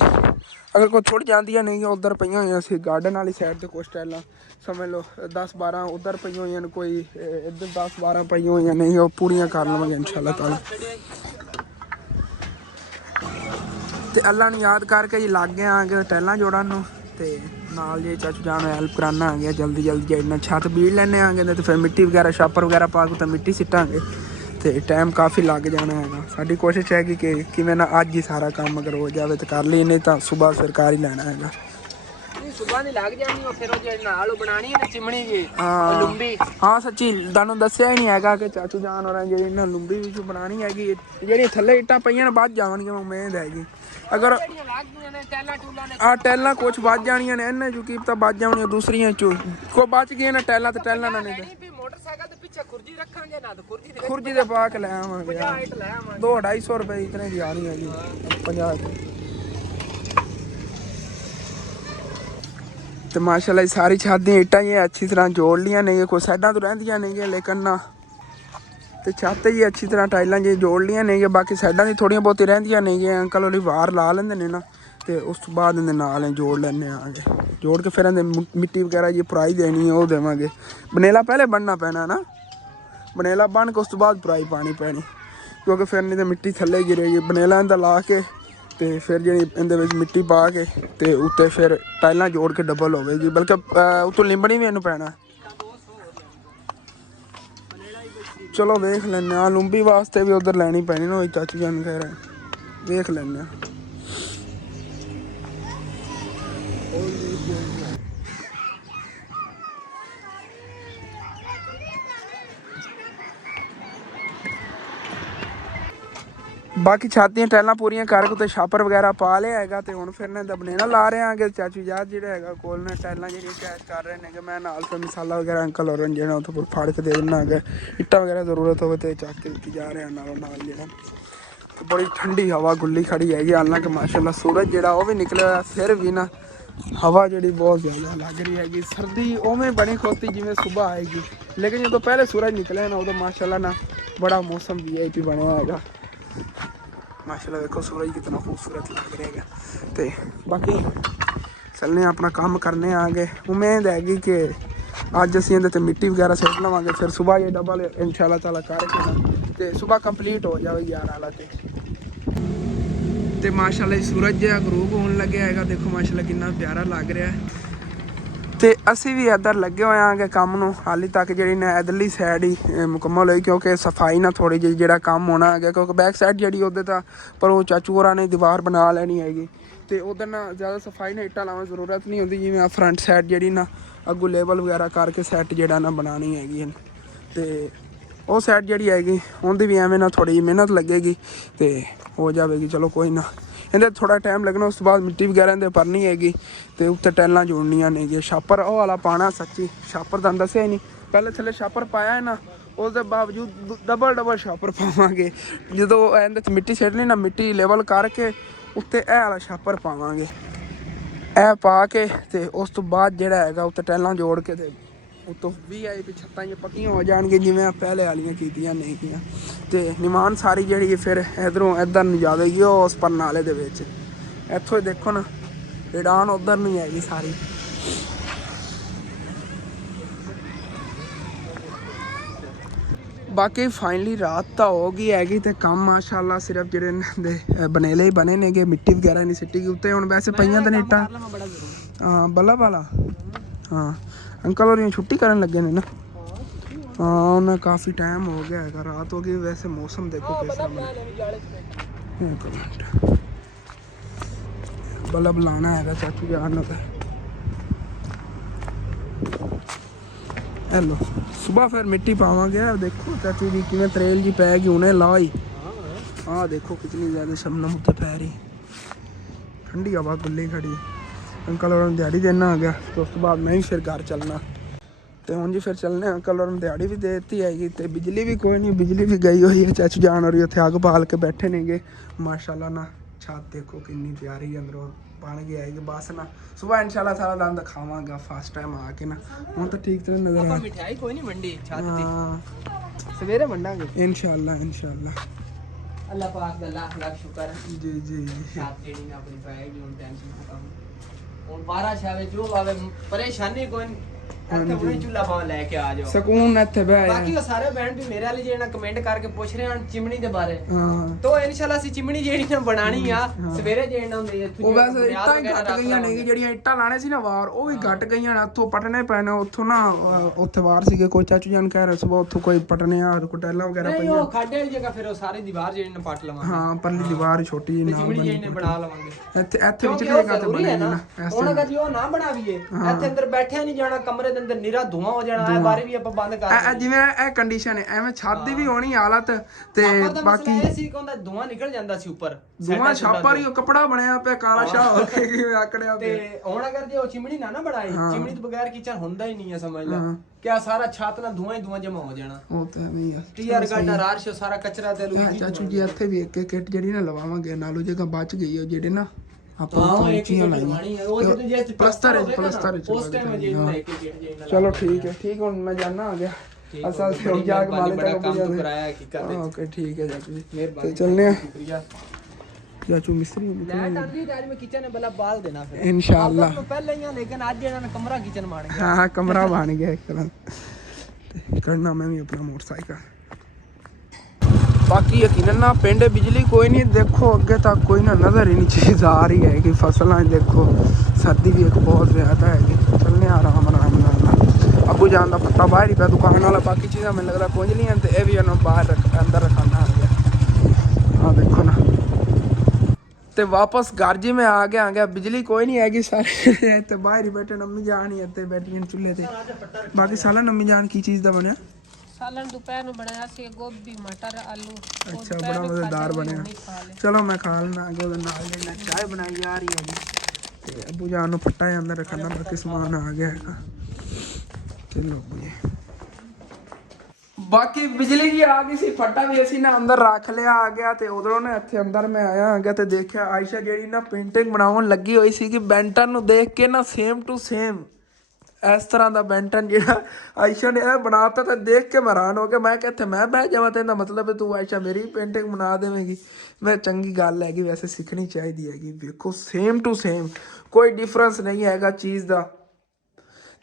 ਅਗਰ ਕੋਈ ਛੁੱਟ ਜਾਂਦੀਆਂ ਨਹੀਂ ਉੱਧਰ ਪਈਆਂ ਹੋਈਆਂ ਸੀ ਗਾਰਡਨ ਵਾਲੀ ਸਾਈਡ 'ਤੇ ਕੁਛ ਟਾਈਲਾਂ ਸਮਝ ਲਓ 10-12 ਉੱਧਰ ਪਈਆਂ ਹੋਈਆਂ ਨੇ, ਕੋਈ ਇੱਧਰ 10-12 ਪਈਆਂ ਹੋਈਆਂ ਨਹੀਂ, ਉਹ ਪੂਰੀਆਂ ਕਰ ਲਵਾਂਗੇ ਇਨਸ਼ਾਅੱਲਾ ਤਾਲਾ। ਤੇ ਅੱਲਾ ਨੂੰ ਯਾਦ ਕਰਕੇ ਜੀ ਲੱਗ ਗਏ ਆਂਗੇ ਟਾਈਲਾਂ ਜੋੜਨ ਨੂੰ ਤੇ ਨਾਲ ਜੇ ਚਾਚੂ ਜਾਨ ਹੈਲਪ ਕਰਾਉਣਾ ਆ ਗਿਆ ਜਲਦੀ ਜਿਹੜਾ ਛੱਤ ਬੀੜ ਲੈਣੇ ਆਂਗੇ ਤੇ ਫਿਰ ਮਿੱਟੀ ਵਗੈਰਾ ਛਾਪਰ ਵਗੈਰਾ ਪਾ ਕੇ ਤਾਂ ਮਿੱਟੀ ਸਿੱਟਾਂਗੇ ਤੇ ਟਾਈਮ ਕਾਫੀ ਲੱਗ ਜਾਣਾ ਹੈਗਾ। ਸਾਡੀ ਕੋਸ਼ਿਸ਼ ਹੈਗੀ ਕਿ ਕਿਵੇਂ ਨਾ ਅੱਜ ਹੀ ਸਾਰਾ ਕੰਮ ਅਗਰ ਹੋ ਜਾਵੇ ਤਾਂ ਕਰ ਲਈ, ਨਹੀਂ ਤਾਂ ਸੁਬਾਹ ਸਰਕਾਰ ਹੀ ਲੈਣਾ ਹੈਗਾ। ਸੁਬਾਹ ਦੀ ਲੱਗ ਜਾਣੀ ਉਹ ਫਿਰ ਉਹ ਜਿਹੜੇ ਨਾਲ ਉਹ ਬਣਾਣੀ ਹੈ ਨਾ ਚਿਮਣੀ ਜੀ ਲੰਬੀ। ਹਾਂ ਸੱਚੀ ਤੁਹਾਨੂੰ ਦੱਸਿਆ ਹੀ ਨਹੀਂ ਹੈਗਾ ਕਿ ਚਾਚੂ ਜਾਨ ਹੋਰਾਂ ਜਿਹੜੀ ਇਹਨਾਂ ਲੰਬੀ ਵਿੱਚ ਬਣਾਉਣੀ ਹੈਗੀ। ਜਿਹੜੀਆਂ ਥੱਲੇ ਇੱਟਾਂ ਪਈਆਂ ਨੇ ਵੱਧ ਜਾਣਗੀਆਂ ਉਮੀਦ ਹੈਗੀ। ਅਗਰ ਆਹ ਟੈਲਾਂ ਕੁਛ ਵੱਜ ਜਾਣੀਆਂ ਨੇ ਇਹਨਾਂ ਚੋਂ ਕੀ ਪਤਾ ਵੱਜ ਜਾਣੀਆਂ, ਦੂਸਰੀਆਂ ਚੋਂ ਕੋਈ ਬਚ ਗਈਆਂ ਨੇ ਟੈਲਾਂ ਤੇ ਟੈਲਾਂ ਨਾ ਨਹੀਂ ਮੋਟਰਸਾਈਕਲ ਦੇ ਪਿੱਛੇ ਖੁਰਜੀ ਰੱਖਾਂਗੇ ਨਾ ਤਾਂ ਖੁਰਜੀ ਦੇ ਪਾ ਕੇ ਲੈ ਆਵਾਂਗੇ। 200-250 ਰੁਪਏ ਇਤਨੇ ਦੀ ਆਣੀ ਹੈਗੀ 50 ਤੇ ਮਾਸ਼ਾਅੱਲਾ ਸਾਰੀ ਛੱਤ ਦੀਆਂ ਇੱਟਾਂ ਇਹ ਅੱਛੀ ਤਰ੍ਹਾਂ ਜੋੜ ਲੀਆਂ ਨੇ, ਕੋਈ ਸਾਈਡਾਂ ਤੋਂ ਰਹਿੰਦੀਆਂ ਨੇਗੀਆਂ ਲੇਕਿਨ ਨਾ ਤੇ ਛੱਤ ਜੀ ਅੱਛੀ ਤਰ੍ਹਾਂ ਟਾਈਲਾਂ ਜੇ ਜੋੜ ਲੀਆਂ ਨੇਗੀਆਂ। ਬਾਕੀ ਸਾਈਡਾਂ ਦੀ ਥੋੜ੍ਹੀਆਂ ਬਹੁਤੀ ਰਹਿੰਦੀਆਂ ਨੇਗੀਆਂ। ਅੰਕਲ ਉਹਦੀ ਵਾਰ ਲਾ ਲੈਂਦੇ ਨੇ ਨਾ ਤੇ ਉਸ ਤੋਂ ਬਾਅਦ ਇਹਦੇ ਨਾਲ ਜੋੜ ਲੈਂਦੇ ਆਂਗੇ। ਜੋੜ ਕੇ ਫਿਰ ਇਹਦੇ ਮਿੱਟੀ ਵਗੈਰਾ ਜੀ ਪੁਰਾਈ ਦੇਣੀ ਹੈ ਉਹ ਦੇਵਾਂਗੇ। ਬਨੇਲਾ ਪਹਿਲੇ ਬਣਨਾ ਪੈਣਾ ਨਾ, ਬਨੇਲਾ ਬਣ ਕੇ ਉਸ ਤੋਂ ਬਾਅਦ ਪੁਰਾਈ ਪਾਣੀ ਪੈਣੀ ਕਿਉਂਕਿ ਫਿਰ ਨਹੀਂ ਤਾਂ ਮਿੱਟੀ ਥੱਲੇ ਗਿਰੇਗੀ। ਬਨੇਲਾ ਇਹਦਾ ਲਾ ਕੇ ਤੇ ਫਿਰ ਜਿਹੜੀ ਇਹਦੇ ਵਿੱਚ ਮਿੱਟੀ ਪਾ ਕੇ ਤੇ ਉੱਤੇ ਫਿਰ ਟਾਈਲਾਂ ਜੋੜ ਕੇ ਡਬਲ ਹੋਵੇਗੀ, ਬਲਕਿ ਉੱਤੋਂ ਲਿੰਬਣੀ ਵੀ ਇਹਨੂੰ ਪੈਣਾ। ਚਲੋ ਵੇਖ ਲੈਂਦੇ ਹਾਂ, ਲੰਬੀ ਵਾਸਤੇ ਵੀ ਉੱਧਰ ਲੈਣੀ ਪੈਣੀ ਨਾ, ਚਾਚੂ ਜਾਨ ਕਹਿ ਰਹੇ ਵੇਖ ਲੈਂਦੇ ਹਾਂ। ਬਾਕੀ ਛੱਤ ਦੀਆਂ ਟਾਈਲਾਂ ਪੂਰੀਆਂ ਕਰਕੇ ਤੇ ਛਾਪਰ ਵਗੈਰਾ ਪਾ ਲਿਆ ਹੈਗਾ ਤੇ ਹੁਣ ਫਿਰ ਨੇ ਬਨੇਲਾ ਲਾ ਰਹੇ ਆਂਗੇ। ਚਾਚੂ ਯਾਦ ਜਿਹੜਾ ਹੈਗਾ ਕੋਲ ਨੇ ਟਾਈਲਾਂ ਜਿਹੜੀਆਂ ਚੈੱਕ ਕਰ ਰਹੇ ਨੇ, ਮੈਂ ਨਾਲ ਫਿਰ ਮਸਾਲਾ ਵਗੈਰਾ ਅੰਕਲ ਹੋਰਾਂ ਜਿਹੜਾ ਉੱਥੋਂ ਫੜ ਕੇ ਦੇ ਦਿੰਦਾ ਹੈਗਾ। ਇੱਟਾਂ ਵਗੈਰਾ ਜ਼ਰੂਰਤ ਹੋਵੇ ਤੇ ਚੱਕ ਕੇ ਦਿੱਤੀ ਜਾ ਰਿਹਾ ਨਾਲੋਂ ਨਾਲ ਜਿਹੜਾ। ਬੜੀ ਠੰਡੀ ਹਵਾ ਗੁੱਲੀ ਖੜੀ ਹੈਗੀ, ਹਾਲਾਂਕਿ ਮਾਸ਼ਾਅੱਲਾ ਸੂਰਜ ਜਿਹੜਾ ਉਹ ਵੀ ਨਿਕਲਿਆ ਹੋਇਆ ਫਿਰ ਵੀ ਨਾ ਹਵਾ ਜਿਹੜੀ ਬਹੁਤ ਜ਼ਿਆਦਾ ਲੱਗ ਰਹੀ ਹੈਗੀ। ਸਰਦੀ ਉਵੇਂ ਬਣੀ ਖੋਤੀ ਜਿਵੇਂ ਸਵੇਰ ਆਏਗੀ, ਲੇਕਿਨ ਜਦੋਂ ਪਹਿਲੇ ਸੂਰਜ ਨਿਕਲਿਆ ਨਾ ਉਦੋਂ ਮਾਸ਼ਾਅੱਲਾ ਨਾ ਬੜਾ ਮੌਸਮ VIP ਬਣਿਆ ਹੈਗਾ। ਮਾਸ਼ਾਅੱਲਾ ਦੇਖੋ ਸੂਰਜ ਕਿਤਨਾ ਖੂਬਸੂਰਤ ਲੱਗ ਰਿਹਾ ਹੈਗਾ। ਤੇ ਬਾਕੀ ਚੱਲਨੇ ਆਪਣਾ ਕੰਮ ਕਰਨੇ ਆਗੇ। ਉਮੀਦ ਹੈਗੀ ਕਿ ਅੱਜ ਅਸੀਂ ਇਹਦੇ 'ਤੇ ਮਿੱਟੀ ਵਗੈਰਾ ਸੁੱਟ ਲਵਾਂਗੇ, ਫਿਰ ਸਵੇਰ ਇਹ ਡਬਲ ਇਨਸ਼ਾਅੱਲਾ ਤਾਲਾ ਕਰਕੇ ਨਾ ਤੇ ਸਵੇਰ ਕੰਪਲੀਟ ਹੋ ਜਾਵੇ 11 ਵਾਲਾ ਤੇ ਮਾਸ਼ਾਅੱਲਾ ਸੂਰਜ ਜਿਹਾ ਗਰੂਬ ਹੋਣ ਲੱਗਿਆ ਹੈਗਾ। ਦੇਖੋ ਮਾਸ਼ਾਅੱਲਾ ਕਿੰਨਾ ਪਿਆਰਾ ਲੱਗ ਰਿਹਾ ਹੈ। ਤੇ ਅਸੀਂ ਵੀ ਇੱਧਰ ਲੱਗੇ ਹੋਏ ਆਂਗੇ ਕੰਮ ਨੂੰ। ਹਾਲੇ ਤੱਕ ਜਿਹੜੀ ਨਾ ਇੱਧਰਲੀ ਸਾਈਡ ਹੀ ਮੁਕੰਮਲ ਹੋਈ, ਕਿਉਂਕਿ ਸਫਾਈ ਨਾਲ ਥੋੜ੍ਹੀ ਜਿਹੀ ਜਿਹੜਾ ਕੰਮ ਹੋਣਾ ਹੈਗਾ, ਕਿਉਂਕਿ ਬੈਕ ਸਾਈਡ ਜਿਹੜੀ ਉਹਦੇ ਤਾਂ ਪਰ ਉਹ ਚਾਚੂ ਹੋਰਾਂ ਨੇ ਦੀਵਾਰ ਬਣਾ ਲੈਣੀ ਹੈਗੀ ਤੇ ਉਹਦੇ ਨਾਲ ਜ਼ਿਆਦਾ ਸਫਾਈ ਨਾਲ ਇੱਟਾਂ ਲਾਉਣ ਦੀ ਜ਼ਰੂਰਤ ਨਹੀਂ ਹੁੰਦੀ। ਜਿਵੇਂ ਆ ਫਰੰਟ ਸਾਈਡ ਜਿਹੜੀ ਨਾ ਅੱਗੋਂ ਲੇਬਲ ਵਗੈਰਾ ਕਰਕੇ ਸੈੱਟ ਜਿਹੜਾ ਨਾ ਬਣਾਉਣੀ ਹੈਗੀ ਹੈ ਤੇ ਉਹ ਸਾਈਡ ਜਿਹੜੀ ਹੈਗੀ ਉਹਦੀ ਵੀ ਐਵੇਂ ਨਾ ਥੋੜ੍ਹੀ ਜਿਹੀ ਮਿਹਨਤ ਲੱਗੇਗੀ ਤੇ ਹੋ ਜਾਵੇਗੀ। ਚਲੋ ਕੋਈ ਨਾ, ਇਹਦੇ ਥੋੜ੍ਹਾ ਟਾਈਮ ਲੱਗਣਾ। ਉਸ ਤੋਂ ਬਾਅਦ ਮਿੱਟੀ ਵਗੈਰਾ ਇਹਦੇ ਭਰਨੀ ਹੈਗੀ ਤੇ ਉੱਤੇ ਟੈਲਾਂ ਜੋੜਨੀਆਂ ਨੇਗੀਆਂ। ਛਾਪਰ ਉਹ ਵਾਲਾ ਪਾਉਣਾ, ਸੱਚੀ ਛਾਪਰ ਤੁਹਾਨੂੰ ਦੱਸਿਆ ਹੀ ਨਹੀਂ। ਪਹਿਲੇ ਥੱਲੇ ਛਾਪਰ ਪਾਇਆ ਹੈ ਨਾ, ਉਸ ਦੇ ਬਾਵਜੂਦ ਡਬਲ ਛਾਪਰ ਪਾਵਾਂਗੇ। ਜਦੋਂ ਇਹਦੇ 'ਚ ਮਿੱਟੀ ਸਿੱਟਣੀ ਨਾ, ਮਿੱਟੀ ਲੈਵਲ ਕਰਕੇ ਉੱਤੇ ਇਹ ਵਾਲਾ ਛਾਪਰ ਪਾਵਾਂਗੇ। ਇਹ ਪਾ ਕੇ ਤੇ ਉਸ ਤੋਂ ਬਾਅਦ ਜਿਹੜਾ ਹੈਗਾ ਉੱਤੇ ਟੈਲਾਂ ਜੋੜ ਕੇ ਤੇ ਉੱਤੋਂ VIP ਛੱਤਾਂ ਜਿਹੀਆਂ ਪੱਕੀਆਂ ਹੋ ਜਾਣਗੀਆਂ ਜਿਵੇਂ ਪਹਿਲੇ ਵਾਲੀਆਂ ਕੀਤੀਆਂ ਨੇਗੀਆਂ। ਤੇ ਨਿਮਾਨ ਸਾਰੀ ਜਿਹੜੀ ਫਿਰ ਇੱਧਰੋਂ ਇੱਧਰ ਨੂੰ ਜਾਵੇਗੀ ਉਹ ਉਸ ਪਰ ਨਾਲੇ ਦੇ ਵਿੱਚ। ਇੱਥੋਂ ਹੀ ਦੇਖੋ ਨਾ ਰਿਡਾਨ ਉੱਧਰ ਨੂੰ ਹੈਗੀ ਸਾਰੀ। ਬਾਕੀ ਫਾਈਨਲੀ ਰਾਤ ਤਾਂ ਹੋ ਗਈ ਹੈਗੀ ਤੇ ਕੰਮ ਮਾਸ਼ਾਅੱਲਾ ਸਿਰਫ ਜਿਹੜੇ ਦੇ ਬਨੇਲੇ ਹੀ ਬਣੇ ਨੇਗੇ, ਮਿੱਟੀ ਵਗੈਰਾ ਨਹੀਂ ਸਿੱਟੀ ਗਈ ਉੱਤੇ। ਹੁਣ ਵੈਸੇ ਪਈਆਂ ਤਾਂ ਇੱਟਾਂ। ਹਾਂ ਬੱਲਾ ਵਾਲਾ ਹਾਂ ਅੰਕਲ ਹੋਰੀ ਛੁੱਟੀ ਕਰਨ ਲੱਗੇ ਨੇ ਨਾ। ਹਾਂ ਉਹਨਾਂ ਕਾਫੀ ਟਾਈਮ ਹੋ ਗਿਆ ਹੈਗਾ, ਰਾਤ ਹੋ ਗਈ। ਵੈਸੇ ਮੌਸਮ ਦੇਖੋ ਕਿਸ ਤਰ੍ਹਾਂ ਬੱਲਬ ਲਾਉਣਾ ਹੈਗਾ ਚਾਚੂ ਜਾਨ ਨੂੰ। ਹੈਲੋ ਸੁਬਾਹ ਫਿਰ ਮਿੱਟੀ ਪਾਵਾਂਗੇ। ਦੇਖੋ ਚਾਚੂ ਦੀ ਕਿਵੇਂ ਤਰੇਲ ਜੀ ਪੈ ਗਈ ਹੁਣੇ ਲਾਈ। ਆਹ ਦੇਖੋ ਕਿਤਨੀ ਜ਼ਿਆਦਾ ਸ਼ਬਨਮ ਉੱਤੇ ਪੈ ਰਹੀ, ਠੰਡੀ ਹਵਾ ਗੁੱਲੀ ਖੜੀ। ਅੰਕਲ ਹੋਰਾਂ ਨੂੰ ਦਿਹਾੜੀ ਦੇਣਾ ਆ ਗਿਆ ਤੇ ਉਸ ਤੋਂ ਬਾਅਦ ਮੈਂ ਵੀ ਫਿਰ ਘਰ ਚੱਲਣਾ। ਤੇ ਹੁਣ ਜੀ ਫਿਰ ਚੱਲਣੇ। ਅੰਕਲ ਹੋਰਾਂ ਨੂੰ ਦਿਹਾੜੀ ਵੀ ਦੇ ਦਿੱਤੀ ਹੈਗੀ ਤੇ ਬਿਜਲੀ ਵੀ ਕੋਈ ਨਹੀਂ, ਬਿਜਲੀ ਵੀ ਗਈ ਹੋਈ ਹੈ। ਚਾਚੂ ਜਾਨ ਹੋਰੀ ਉੱਥੇ ਅੱਗ ਬਾਲ ਕੇ ਬੈਠੇ ਨੇਗੇ ਮਾਸ਼ਾਅੱਲਾ ਨਾ। ਛੱਤ ਦੇਖੋ ਕਿੰਨੀ ਪਿਆਰੀ ਅੰਦਰੋਂ ਬਣ ਗਈ ਹੈਗੀ। ਬਸ ਨਾ ਸੁਬਾਹ ਇਨਸ਼ਾਅੱਲਾ ਸਾਰਾ ਦਿਨ ਦਿਖਾਵਾਂਗਾ ਫਸਟ ਟਾਈਮ ਆ ਕੇ ਨਾ। ਹੁਣ ਤਾਂ ਠੀਕ ਤਰ੍ਹਾਂ ਨਜ਼ਰ ਆ। ਮਿਠਾਈ ਕੋਈ ਨਹੀਂ ਮੰਡੀ ਛੱਤ ਦੀ, ਹਾਂ ਸਵੇਰੇ ਮੰਡਾਂਗੇ ਇਨਸ਼ਾਅੱਲਾ। ਅੱਲਾਹ ਪਾਕ ਦਾ ਲੱਖ ਲੱਖ ਸ਼ੁਕਰ। ਜੀ ਛੱਤ ਜਿਹੜੀ ਨਾ ਆਪਣੀ ਪਾਏਗੀ, ਹੁਣ ਟੈਨਸ਼ਨ ਖਤਮ। ਹੁਣ ਬਾਰਿਸ਼ ਆਵੇ ਜੋ ਆਵੇ ਪਰੇਸ਼ਾਨੀ ਕੋਈ ਨਹੀਂ। ਇੱਥੇ ਹੁਣੇ ਚੁੱਲ੍ਹਾ ਪਾਉਣ ਲੈ ਕੇ ਆ ਜਾਓ, ਸਕੂਨ ਇੱਥੇ ਬਹਿ। ਬਾਕੀ ਉਹ ਸਾਰੇ ਬੈਂਡ ਵੀ ਮੇਰੇ ਵਾਲੇ ਜਿਹੜਾ ਕਮੈਂਟ ਕਰਕੇ ਪੁੱਛ ਰਹੇ ਹਨ ਚਿਮਣੀ ਦੇ ਬਾਰੇ। ਹਾਂ ਤੋ ਇਨਸ਼ਾਅੱਲਾ ਅਸੀਂ ਚਿਮਣੀ ਜਿਹੜੀ ਨਾ ਬਣਾਣੀ ਆ ਸਵੇਰੇ ਜਿਹੜਾ ਹੁੰਦੀ ਹੈ। ਉਹ ਵੈਸੇ ਇੱਟਾਂ ਹੀ ਘੱਟ ਗਈਆਂ ਨੇ, ਜਿਹੜੀਆਂ ਇੱਟਾਂ ਲਾਣੇ ਸੀ ਨਾ ਵਾਰ ਉਹ ਵੀ ਘੱਟ ਗਈਆਂ ਨੇ। ਉੱਥੋਂ ਪਟਨੇ ਪੈਣੇ ਉੱਥੋਂ ਨਾ ਉੱਥੇ ਵਾਰ ਸੀਗੇ ਕੋਈ ਚਾਚੂ ਜਾਨ ਕਹਿ ਰਹੇ ਸੁਬਾਹ ਉੱਥੋਂ ਕੋਈ ਪਟਨੇ ਆ ਕੋਈ ਟੈਲਾਂ ਵਗੈਰਾ ਨਹੀਂ ਪਈਆਂ। ਉਹ ਖਾਡੇ ਵਾਲੀ ਜਗ੍ਹਾ ਫਿਰ ਉਹ ਸਾਰੀ ਦੀਵਾਰ ਜਿਹੜੀ ਨਾ ਪੱਟ ਲਵਾਂਗੇ। ਹਾਂ ਪਰਲੀ ਦੀਵਾਰ ਛੋਟੀ ਜਿਹੀ ਨਾਲ ਚਿਮਣੀ ਜਿਹੜੀ ਨੇ ਬਣਾ ਲਵਾਂਗੇ। ਇੱਥੇ ਵਿੱਚ ਜਗ੍ਹਾ ਤੇ ਬਣੇਗੀ ਨਾ। ਹੁਣ ਅਗਰ ਜੀ ਉਹ ਨਾ ਬਣਾਵੀਏ ਇੱਥੇ ਅੰਦਰ ਬੈਠਿਆ ਨਹੀਂ ਜਾਣਾ, ਕਮਰੇ ਦੇ ਅੰਦਰ ਨਿਰਾ ਧੂਆਂ ਹੋ ਜਾਣਾ ਹੈ। ਬਾਰੇ ਵੀ ਆਪਾਂ ਬੰਦ ਕਰ ਦਿੰਦੇ ਜਿਵੇਂ ਇਹ ਕੰਡੀਸ਼ਨ ਹੈ ਐਵੇਂ ਛੱਤ ਦੀ ਵੀ ਹੋਣੀ ਹਾਲਤ। ਤੇ ਬਾਕੀ ਇਹ ਸੀ ਕਹਿੰਦਾ ਧੂਆਂ ਨਿਕਲ ਜਾਂਦਾ ਸੀ ਉੱਪਰ, ਧੂਆਂ ਛਾਪਰ ਹੀ ਕੱਪੜਾ ਬਣਿਆ ਪਿਆ ਕਾਲਾ ਸ਼ਾਹ ਹੋ ਕੇ ਕਿਵੇਂ ਆਕੜਿਆ ਪਿਆ। ਤੇ ਹੁਣ ਅਗਰ ਜੇ ਉਹ ਚਿਮਣੀ ਨਾ ਬਣਾਈ, ਚਿਮਣੀ ਤੋਂ ਬਗੈਰ ਕਿਚਨ ਹੁੰਦਾ ਹੀ ਨਹੀਂ ਹੈ ਸਮਝ ਲੈ। ਕਿਆ ਸਾਰਾ ਛੱਤ ਨਾਲ ਧੂਆਂ ਹੀ ਧੂਆਂ ਜਮਾ ਹੋ ਜਾਣਾ। ਉਹ ਤਾਂ ਐਵੇਂ ਹੀ ਆ ਟੀਆਰ ਗਾਡਾ ਰਾਰਸ਼ ਸਾਰਾ ਕਚਰਾ ਤੇ ਲੂਗੀ। ਚਾਚੂ ਜੀ ਇੱਥੇ ਵੀ ਇੱਕ ਕਿੱਟ ਜਿਹੜੀ ਨਾ ਲਵਾਵਾਂਗੇ ਨਾਲੋਂ ਜਗ੍ਹਾ ਬਚ ਗਈ ਉਹ ਜਿਹੜੇ ਨਾ ਆਪਾਂ ਉੱਚੀਆਂ ਲਾਈਆਂ ਉਹ ਜਦੋਂ ਜੇ ਪਲਸਟਰ ਉਸ ਟਾਈਮ ਚਲੋ ਠੀਕ ਹੈ। ਹੁਣ ਮੈਂ ਜਾਣਾ ਆ ਗਿਆ ਅਸਲ ਤੇ ਹੋ ਜਾ ਕੇ ਮਾਲੇ ਤੱਕ ਕੰਮ ਕਰਾਇਆ ਕੀ ਕਰਦੇ। ਓਕੇ ਠੀਕ ਹੈ ਚਾਚੂ ਜੀ, ਮਿਹਰਬਾਨੀ ਤੇ ਚੱਲਨੇ ਆ। ਸ਼ੁਕਰੀਆ ਚਾਚੂ ਮਿਸਤਰੀ ਲੈਟ ਆਂਦੀ ਤੇ ਅੱਜ ਮੈਂ ਕਿਚਨ ਬਲਾ ਬਾਲ ਦੇਣਾ ਫਿਰ ਇਨਸ਼ਾਅੱਲਾ ਪਹਿਲੇ ਹੀ, ਲੇਕਿਨ ਅੱਜ ਇਹਨਾਂ ਨੇ ਕਮਰਾ ਕਿਚਨ ਬਣ ਗਿਆ। ਹਾਂ ਕਮਰਾ ਬਣ ਗਿਆ ਇੱਕ ਤਰ੍ਹਾਂ ਤੇ ਕਰਨਾ ਮੈਂ ਵੀ ਆਪਣਾ ਮੋਟਰਸਾਈਕਲ। ਬਾਕੀ ਯਕੀਨਨ ਨਾ ਪਿੰਡ ਬਿਜਲੀ ਕੋਈ ਨਹੀਂ। ਦੇਖੋ ਅੱਗੇ ਤੱਕ ਕੋਈ ਨਾ ਨਜ਼ਰ ਹੀ ਨਹੀਂ ਚੀਜ਼ ਆ ਰਹੀ ਹੈ ਕਿ ਫਸਲਾਂ ਦੇਖੋ ਸਰਦੀ ਵੀ ਇੱਕ ਬਹੁਤ ਜ਼ਿਆਦਾ ਹੈਗੀ। ਚੱਲਨੇ ਆਰਾਮ ਨਾਲ। ਅੱਬੂ ਜਾਨ ਦਾ ਪੱਤਾ ਬਾਹਰ ਹੀ ਪਿਆ ਦੁਕਾਨ ਵਾਲਾ, ਬਾਕੀ ਚੀਜ਼ਾਂ ਮੈਨੂੰ ਲੱਗਦਾ ਪਹੁੰਚ ਲਈਆਂ ਤੇ ਇਹ ਵੀ ਇਹਨੂੰ ਬਾਹਰ ਅੰਦਰ ਰਖਾਣਾ ਆ ਗਿਆ। ਆਹ ਦੇਖੋ ਨਾ ਤੇ ਵਾਪਸ ਘਰ ਜੀ ਮੈਂ ਆ ਗਿਆ। ਬਿਜਲੀ ਕੋਈ ਨਹੀਂ ਹੈਗੀ, ਸਾਰੇ ਇੱਥੇ ਬਾਹਰ ਹੀ ਬੈਠੇ। ਨੰਮੀ ਜਾਨ ਹੀ ਇੱਥੇ ਬੈਠੀਆਂ ਚੁੱਲ੍ਹੇ ਤੇ। ਬਾਕੀ ਸਾਲਾ ਨੰਮੀ ਜਾਨ ਕੀ ਚੀਜ਼ ਦਾ ਬਣਿਆ? ਸਾਲਨ ਦੁਪਹਿਰ ਨੂੰ ਬਣਾਇਆ ਸੀ ਗੋਭੀ ਮਟਰ ਆਲੂ। ਅੱਛਾ ਬੜਾ ਮਜ਼ੇਦਾਰ ਬਣਿਆ। ਚਲੋ ਮੈਂ ਖਾ ਲੈਣਾ ਅੱਗੇ ਉਹਦੇ ਨਾਲ ਜਿਹੜੀ ਚਾਹ ਬਣਾਈ ਜਾ ਰਹੀ ਹੈਗੀ ਤੇ ਅੱਬੂ ਜਾਨ ਨੂੰ ਫੱਟਾ ਹੀ ਅੰਦਰ ਰੱਖਣਾ। ਬਾਕੀ ਸਮਾਨ ਆ ਗਿਆ ਹੈਗਾ। ਚਲੋ ਬਾਕੀ ਬਿਜਲੀ ਵੀ ਆ ਗਈ ਸੀ, ਫੱਟਾ ਵੀ ਅਸੀਂ ਨਾ ਅੰਦਰ ਰੱਖ ਲਿਆ ਆ ਗਿਆ। ਤੇ ਉਧਰੋਂ ਨਾ ਇੱਥੇ ਅੰਦਰ ਮੈਂ ਆਇਆ ਆ ਗਿਆ ਤੇ ਦੇਖਿਆ ਆਇਸ਼ਾ ਜਿਹੜੀ ਨਾ ਪੇਂਟਿੰਗ ਬਣਾਉਣ ਲੱਗੀ ਹੋਈ ਸੀ ਕਿ ਬੈਂਟਨ ਨੂੰ ਦੇਖ ਕੇ ਨਾ ਸੇਮ ਟੂ ਸੇਮ ਇਸ ਤਰ੍ਹਾਂ ਦਾ ਬੈਂਟਨ ਜਿਹੜਾ ਆਇਸ਼ਾ ਨੇ ਇਹ ਬਣਾਤਾ ਤੇ ਦੇਖ ਕੇ ਹੈਰਾਨ ਹੋ ਗਿਆ। ਮੈਂ ਕਿਹਾ ਇੱਥੇ ਮੈਂ ਬਹਿ ਜਾਵਾਂ ਤੇ ਇਹਦਾ ਮਤਲਬ ਹੈ ਤੂੰ ਆਇਸ਼ਾ ਮੇਰੀ ਪੇਂਟਿੰਗ ਬਣਾ ਦੇਵੇਂਗੀ। ਮੈਂ ਚੰਗੀ ਗੱਲ ਹੈਗੀ, ਵੈਸੇ ਸਿੱਖਣੀ ਚਾਹੀਦੀ ਹੈਗੀ। ਵੇਖੋ ਸੇਮ ਟੂ ਸੇਮ, ਕੋਈ ਡਿਫਰੈਂਸ ਨਹੀਂ ਹੈਗਾ ਚੀਜ਼ ਦਾ।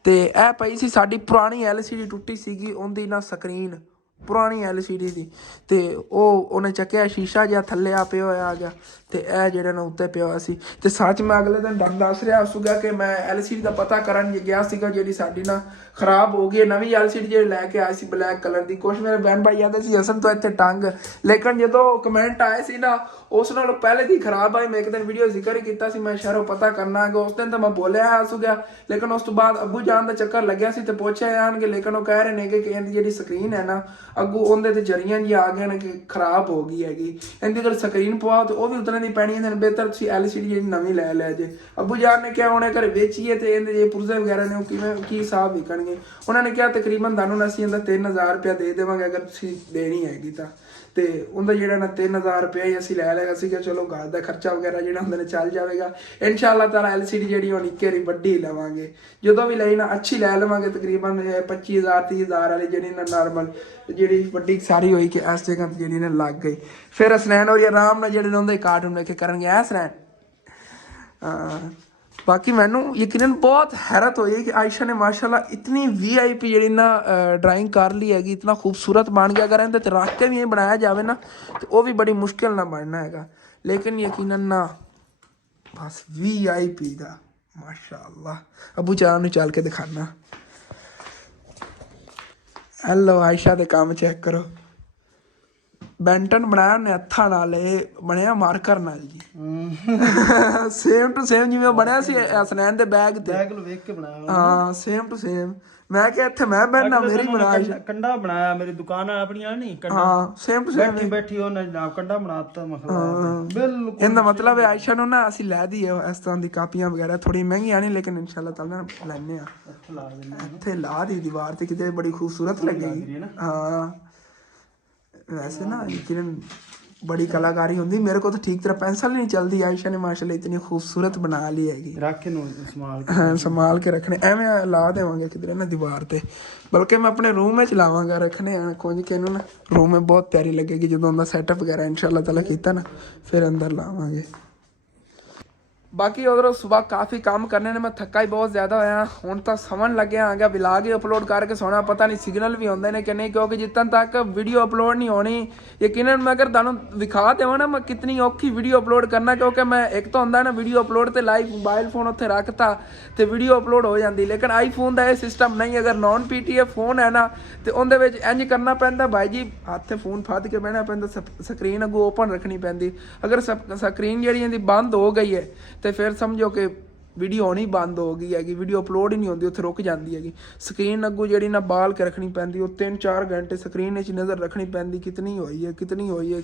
ਤੇ ਇਹ ਪਈ ਸੀ ਸਾਡੀ ਪੁਰਾਣੀ LCD ਟੁੱਟੀ ਸੀਗੀ, ਉਹਦੀ ਨਾ ਸਕਰੀਨ ਪੁਰਾਣੀ LCD ਦੀ। ਤੇ ਉਹਨੇ ਚੱਕਿਆ ਸ਼ੀਸ਼ਾ ਜਿਹਾ ਥੱਲੇ ਆ ਪਿਆ ਹੋਇਆ ਆ ਗਿਆ ਤੇ ਇਹ ਜਿਹੜੇ ਨਾ ਉੱਤੇ ਪਿਆ ਹੋਇਆ ਸੀ। ਤੇ ਸੱਚ ਮੈਂ ਅਗਲੇ ਦਿਨ ਦੱਸ ਰਿਹਾ ਸੀਗਾ ਕਿ ਮੈਂ LCD ਦਾ ਪਤਾ ਕਰਨ ਗਿਆ ਸੀਗਾ ਜਿਹੜੀ ਸਾਡੀ ਨਾ ਖਰਾਬ ਹੋ ਗਈ। ਨਵੀਂ LCD ਜਿਹੜੀ ਲੈ ਕੇ ਆਏ ਸੀ ਬਲੈਕ ਕਲਰ ਦੀ। ਕੁਛ ਮੇਰੇ ਬਹਿਨ ਭਾਈ ਆਂਦੇ ਸੀ ਹਸਨ ਤੋਂ ਇੱਥੇ ਟੰਗ, ਲੇਕਿਨ ਜਦੋਂ ਕਮੈਂਟ ਆਏ ਸੀ ਨਾ ਉਸ ਨਾਲੋਂ ਪਹਿਲੇ ਦੀ ਖਰਾਬ ਆਈ। ਮੈਂ ਇੱਕ ਦਿਨ ਵੀਡੀਓ ਜ਼ਿਕਰ ਹੀ ਕੀਤਾ ਸੀ ਮੈਂ ਸ਼ਹਿਰੋਂ ਪਤਾ ਕਰਨਾ ਹੈਗਾ। ਉਸ ਦਿਨ ਤਾਂ ਮੈਂ ਬੋਲਿਆ ਆ ਸੀਗਾ, ਲੇਕਿਨ ਉਸ ਤੋਂ ਬਾਅਦ ਅੱਬੂ ਜਾਨ ਦਾ ਚੱਕਰ ਲੱਗਿਆ ਸੀ ਤੇ ਪੁੱਛਿਆ ਜਾਣਗੇ, ਲੇਕਿਨ ਉਹ ਕਹਿ ਰਹੇ ਨੇ ਕਿ ਇਹਦੀ ਜਿਹੜੀ ਸਕਰੀਨ ਹੈ ਨਾ ਅੱਗੂ ਉਹਦੇ ਤੇ ਜਰੀਆਂ ਜੀ ਆ ਗਏ ਨੇ ਕਿ ਖਰਾਬ ਹੋ ਗਈ ਹੈਗੀ। ਇਹਦੀ ਅਗਰ ਸਕਰੀਨ ਪਵਾਓ ਤੇ ਉਹ ਵੀ ਉਤਰਨ ਦੀ ਪੈਣੀ ਹੈ। ਬਿਹਤਰ ਤੁਸੀਂ LCD ਜਿਹੜੀ ਨਵੀਂ ਲੈ ਜੇ। ਅੱਬੂ ਜਾਨ ਨੇ ਕਿਹਾ ਉਹਨੇ ਘਰ ਵੇਚੀਏ ਤੇ ਇਹਦੇ ਜੇ ਪੁਰਜ਼ੇ ਵਗੈਰਾ ਨੇ ਉਹ ਕਿਵੇਂ ਕੀ ਹਿਸਾਬ ਵਿਕਣਗੇ। ਉਹਨਾਂ ਨੇ ਕਿਹਾ ਤਕਰੀਬਨ ਤੁਹਾਨੂੰ ਅਸੀਂ ਇਹਦਾ 3000 ਰੁਪਇਆ ਦੇ ਦੇਵਾਂਗੇ ਅਗਰ ਤੁਸੀਂ ਦੇਣੀ ਹੈਗੀ ਤਾਂ। ਤੇ ਉਹਦਾ ਜਿਹੜਾ ਨਾ 3000 ਰੁਪਇਆ ਹੀ ਅਸੀਂ ਲੈ ਲਿਆ ਸੀਗਾ। ਚਲੋ ਘਰ ਦਾ ਖਰਚਾ ਵਗੈਰਾ ਜਿਹੜਾ ਹੁੰਦਾ ਨੇ ਚੱਲ ਜਾਵੇਗਾ। ਇਨਸ਼ਾਅੱਲਾ ਤਾਲਾ LCD ਜਿਹੜੀ ਉਹ ਨਿੱਕੀ ਵਾਲੀ ਵੱਡੀ ਲਵਾਂਗੇ। ਜਦੋਂ ਵੀ ਲਈ ਨਾ ਅੱਛੀ ਲੈ ਲਵਾਂਗੇ, ਤਕਰੀਬਨ 25000 30000 ਵਾਲੀ ਜਿਹੜੀ ਨਾ ਨਾਰਮਲ ਜਿਹੜੀ ਵੱਡੀ ਸਾਰੀ ਹੋਈ ਕਿ ਇਸ ਜਗ੍ਹਾ ਤੇ ਜਿਹੜੀ ਨਾ ਲੱਗ ਗਈ। ਫਿਰ ਹਸਨੈਨ ਔਰ ਆਰਾਮ ਨਾਲ ਜਿਹੜੇ ਹੁੰਦੇ ਕਾਰਟੂਨ ਵੇਖ ਕੇ ਕਰਨਗੇ ਹਸਨੈਨ। ਬਾਕੀ ਮੈਨੂੰ ਯਕੀਨਨ ਬਹੁਤ ਹੈਰਤ ਹੋਈ ਕਿ ਆਇਸ਼ਾ ਨੇ ਮਾਸ਼ਾਅੱਲਾ ਇਤਨੀ VIP ਜਿਹੜੀ ਨਾ ਡਰਾਇੰਗ ਕਰ ਲਈ ਹੈਗੀ, ਇਤਨਾ ਖੂਬਸੂਰਤ ਬਣ ਗਿਆ। ਅਗਰ ਇਹਦੇ ਤੇ ਰੱਖ ਕੇ ਵੀ ਇਹ ਬਣਾਇਆ ਜਾਵੇ ਨਾ ਤੇ ਉਹ ਵੀ ਬੜੀ ਮੁਸ਼ਕਿਲ ਨਾਲ ਬਣਨਾ ਹੈਗਾ। ਲੇਕਿਨ ਯਕੀਨਨ ਨਾ ਬਸ VIP ਦਾ ਮਾਸ਼ਾਅੱਲਾ। ਅੱਬੂ ਚਾਹ ਨੂੰ ਚੱਲ ਕੇ ਦਿਖਾਣਾ। ਹੈਲੋ ਆਇਸ਼ਾ ਦੇ ਕੰਮ ਚੈੱਕ ਕਰੋ। ਬੈਂਟਨ ਬਣਾਇਆ ਉਹਨੇ ਹੱਥਾਂ ਨਾਲ, ਇਹ ਬਣਿਆ ਮਾਰਕਰ ਨਾਲ ਜੀ। ਸੇਮ ਟੂ ਸੇਮ ਜਿਵੇਂ ਬਣਿਆ ਸੀ ਹਸਨੈਨ ਦੇ ਬੈਗ ਤੇ। ਬੈਗ ਨੂੰ ਵੇਖ ਕੇ ਬਣਾਇਆ ਹਾਂ ਸੇਮ ਟੂ ਸੇਮ। ਮੈਂ ਕਿਹਾ ਇੱਥੇ ਮੈਂ ਬੈਠਣਾ ਮੇਰੀ ਬਣਾ ਕੰਡਾ ਬਣਾਇਆ ਮੇਰੀ ਦੁਕਾਨ ਆਪਣੀ ਆ ਨਹੀਂ ਕੰਡਾ। ਹਾਂ ਸੇਮ ਟੂ ਸੇਮ ਬੈਠੀ ਉਹਨੇ ਕੰਡਾ ਬਣਾਤਾ ਮਖਲਾ ਬਿਲਕੁਲ। ਇਹਦਾ ਮਤਲਬ ਹੈ ਆਇਸ਼ਾ ਨੂੰ ਨਾ ਅਸੀਂ ਲੈ ਦਈਏ ਇਸ ਤਰ੍ਹਾਂ ਦੀ ਕਾਪੀਆਂ ਵਗੈਰਾ, ਥੋੜੀ ਮਹਿੰਗੀਆਂ ਨਹੀਂ ਲੇਕਿਨ ਇਨਸ਼ਾਅੱਲਾ ਤਾਲਾ ਲੈਣੇ ਆ। ਇੱਥੇ ਲਾ ਦੀ ਦੀਵਾਰ ਤੇ ਕਿਤੇ ਬੜੀ ਖੂਬਸੂਰਤ ਲੱਗੇਗੀ। ਹਾਂ वैसे ना यकीनन बड़ी कलाकारी होंगी। मेरे को तो ठीक तरह पेंसिल नहीं चलती। आयशा ने माशाल्लाह इतनी खूबसूरत बना ली हैगी। संभाल के रखने एवें ला देवांगे किधर ना दीवार ते, बल्कि मैं अपने रूम में लावांगा रखने कुछ के ना रूम में बहुत प्यारी लगेगी। जो उनका सैटअप वगैरह इंशाल्लाह ताला कीता ना फिर अंदर लावांगे। बाकी उधरों सुबह काफ़ी काम करने ने मैं थका ही बहुत ज़्यादा होया। हुण तो समझ लग्या आ गया व्लॉग ही अपलोड करके सोना, पता नहीं सिग्नल भी आते हैं कि नहीं, क्योंकि जितन तक वीडियो अपलोड नहीं होनी यकीनन मैं अगर तुहानूं विखा देवां ना मैं कितनी औखी वीडियो अपलोड करना। क्योंकि मैं एक तो होंदा ना वीडियो अपलोड तो लाइव मोबाइल फोन उत्थे रखता तो वीडियो अपलोड हो जाती, लेकिन iPhone का यह सिस्टम नहीं। अगर नॉन PTA फोन है ना तो उहदे विच इंज करना पैंदा भाई जी, हत्थ फोन फड़ के बहना पैंदा, स्क्रीन अगों ओपन रखनी पैंदी। अगर स्क्रीन जिहड़ी इहदी बंद हो गई है तो फिर समझो कि वीडियो होनी बंद हो गई हैगी, वीडियो अपलोड ही नहीं होती, उत्थे रुक जाती हैगी। स्क्रीन अगों जिहड़ी ना बाल के रखनी पैंदी, वो 3-4 घंटे स्क्रीन विच नज़र रखनी पैंदी कितनी हुई है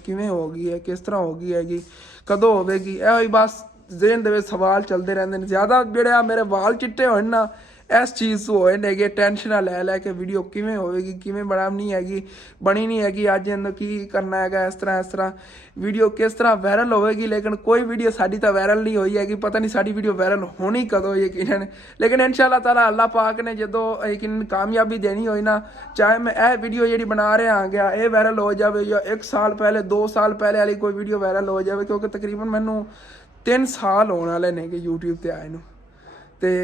किवें हो गई है, किस तरह हो गई हैगी, कदों होवेगी। यह ही बस ज़हन दे विच सवाल चलते रहंदे ने। ज़्यादा जिहड़े मेरे वाल चिट्टे होण ना इस चीज़ तो होए ने टेंशन लै के वीडियो किवें होवेगी किवें बनानी हैगी, बनी नहीं हैगी, अज इन्हूं की करना हैगा, इस तरह वीडियो किस तरह वायरल होवेगी। लेकिन कोई वीडियो साडी तां वायरल नहीं होई हैगी, पता नहीं साडी वीडियो वायरल होनी कदों यकीनन। लेकिन इंशाअल्लाह ताला अल्लाह पाक ने जदों यकीनन कामयाबी देनी होई ना, चाहे मैं यह वीडियो जिहड़ी बना रहा गया ये वायरल हो जाए या 1 साल पहले 2 साल पहले वाली कोई वीडियो वायरल हो जाए, क्योंकि तकरीबन मैनू 3 साल होने वाले ने कि यूट्यूब ते आए नूं। ते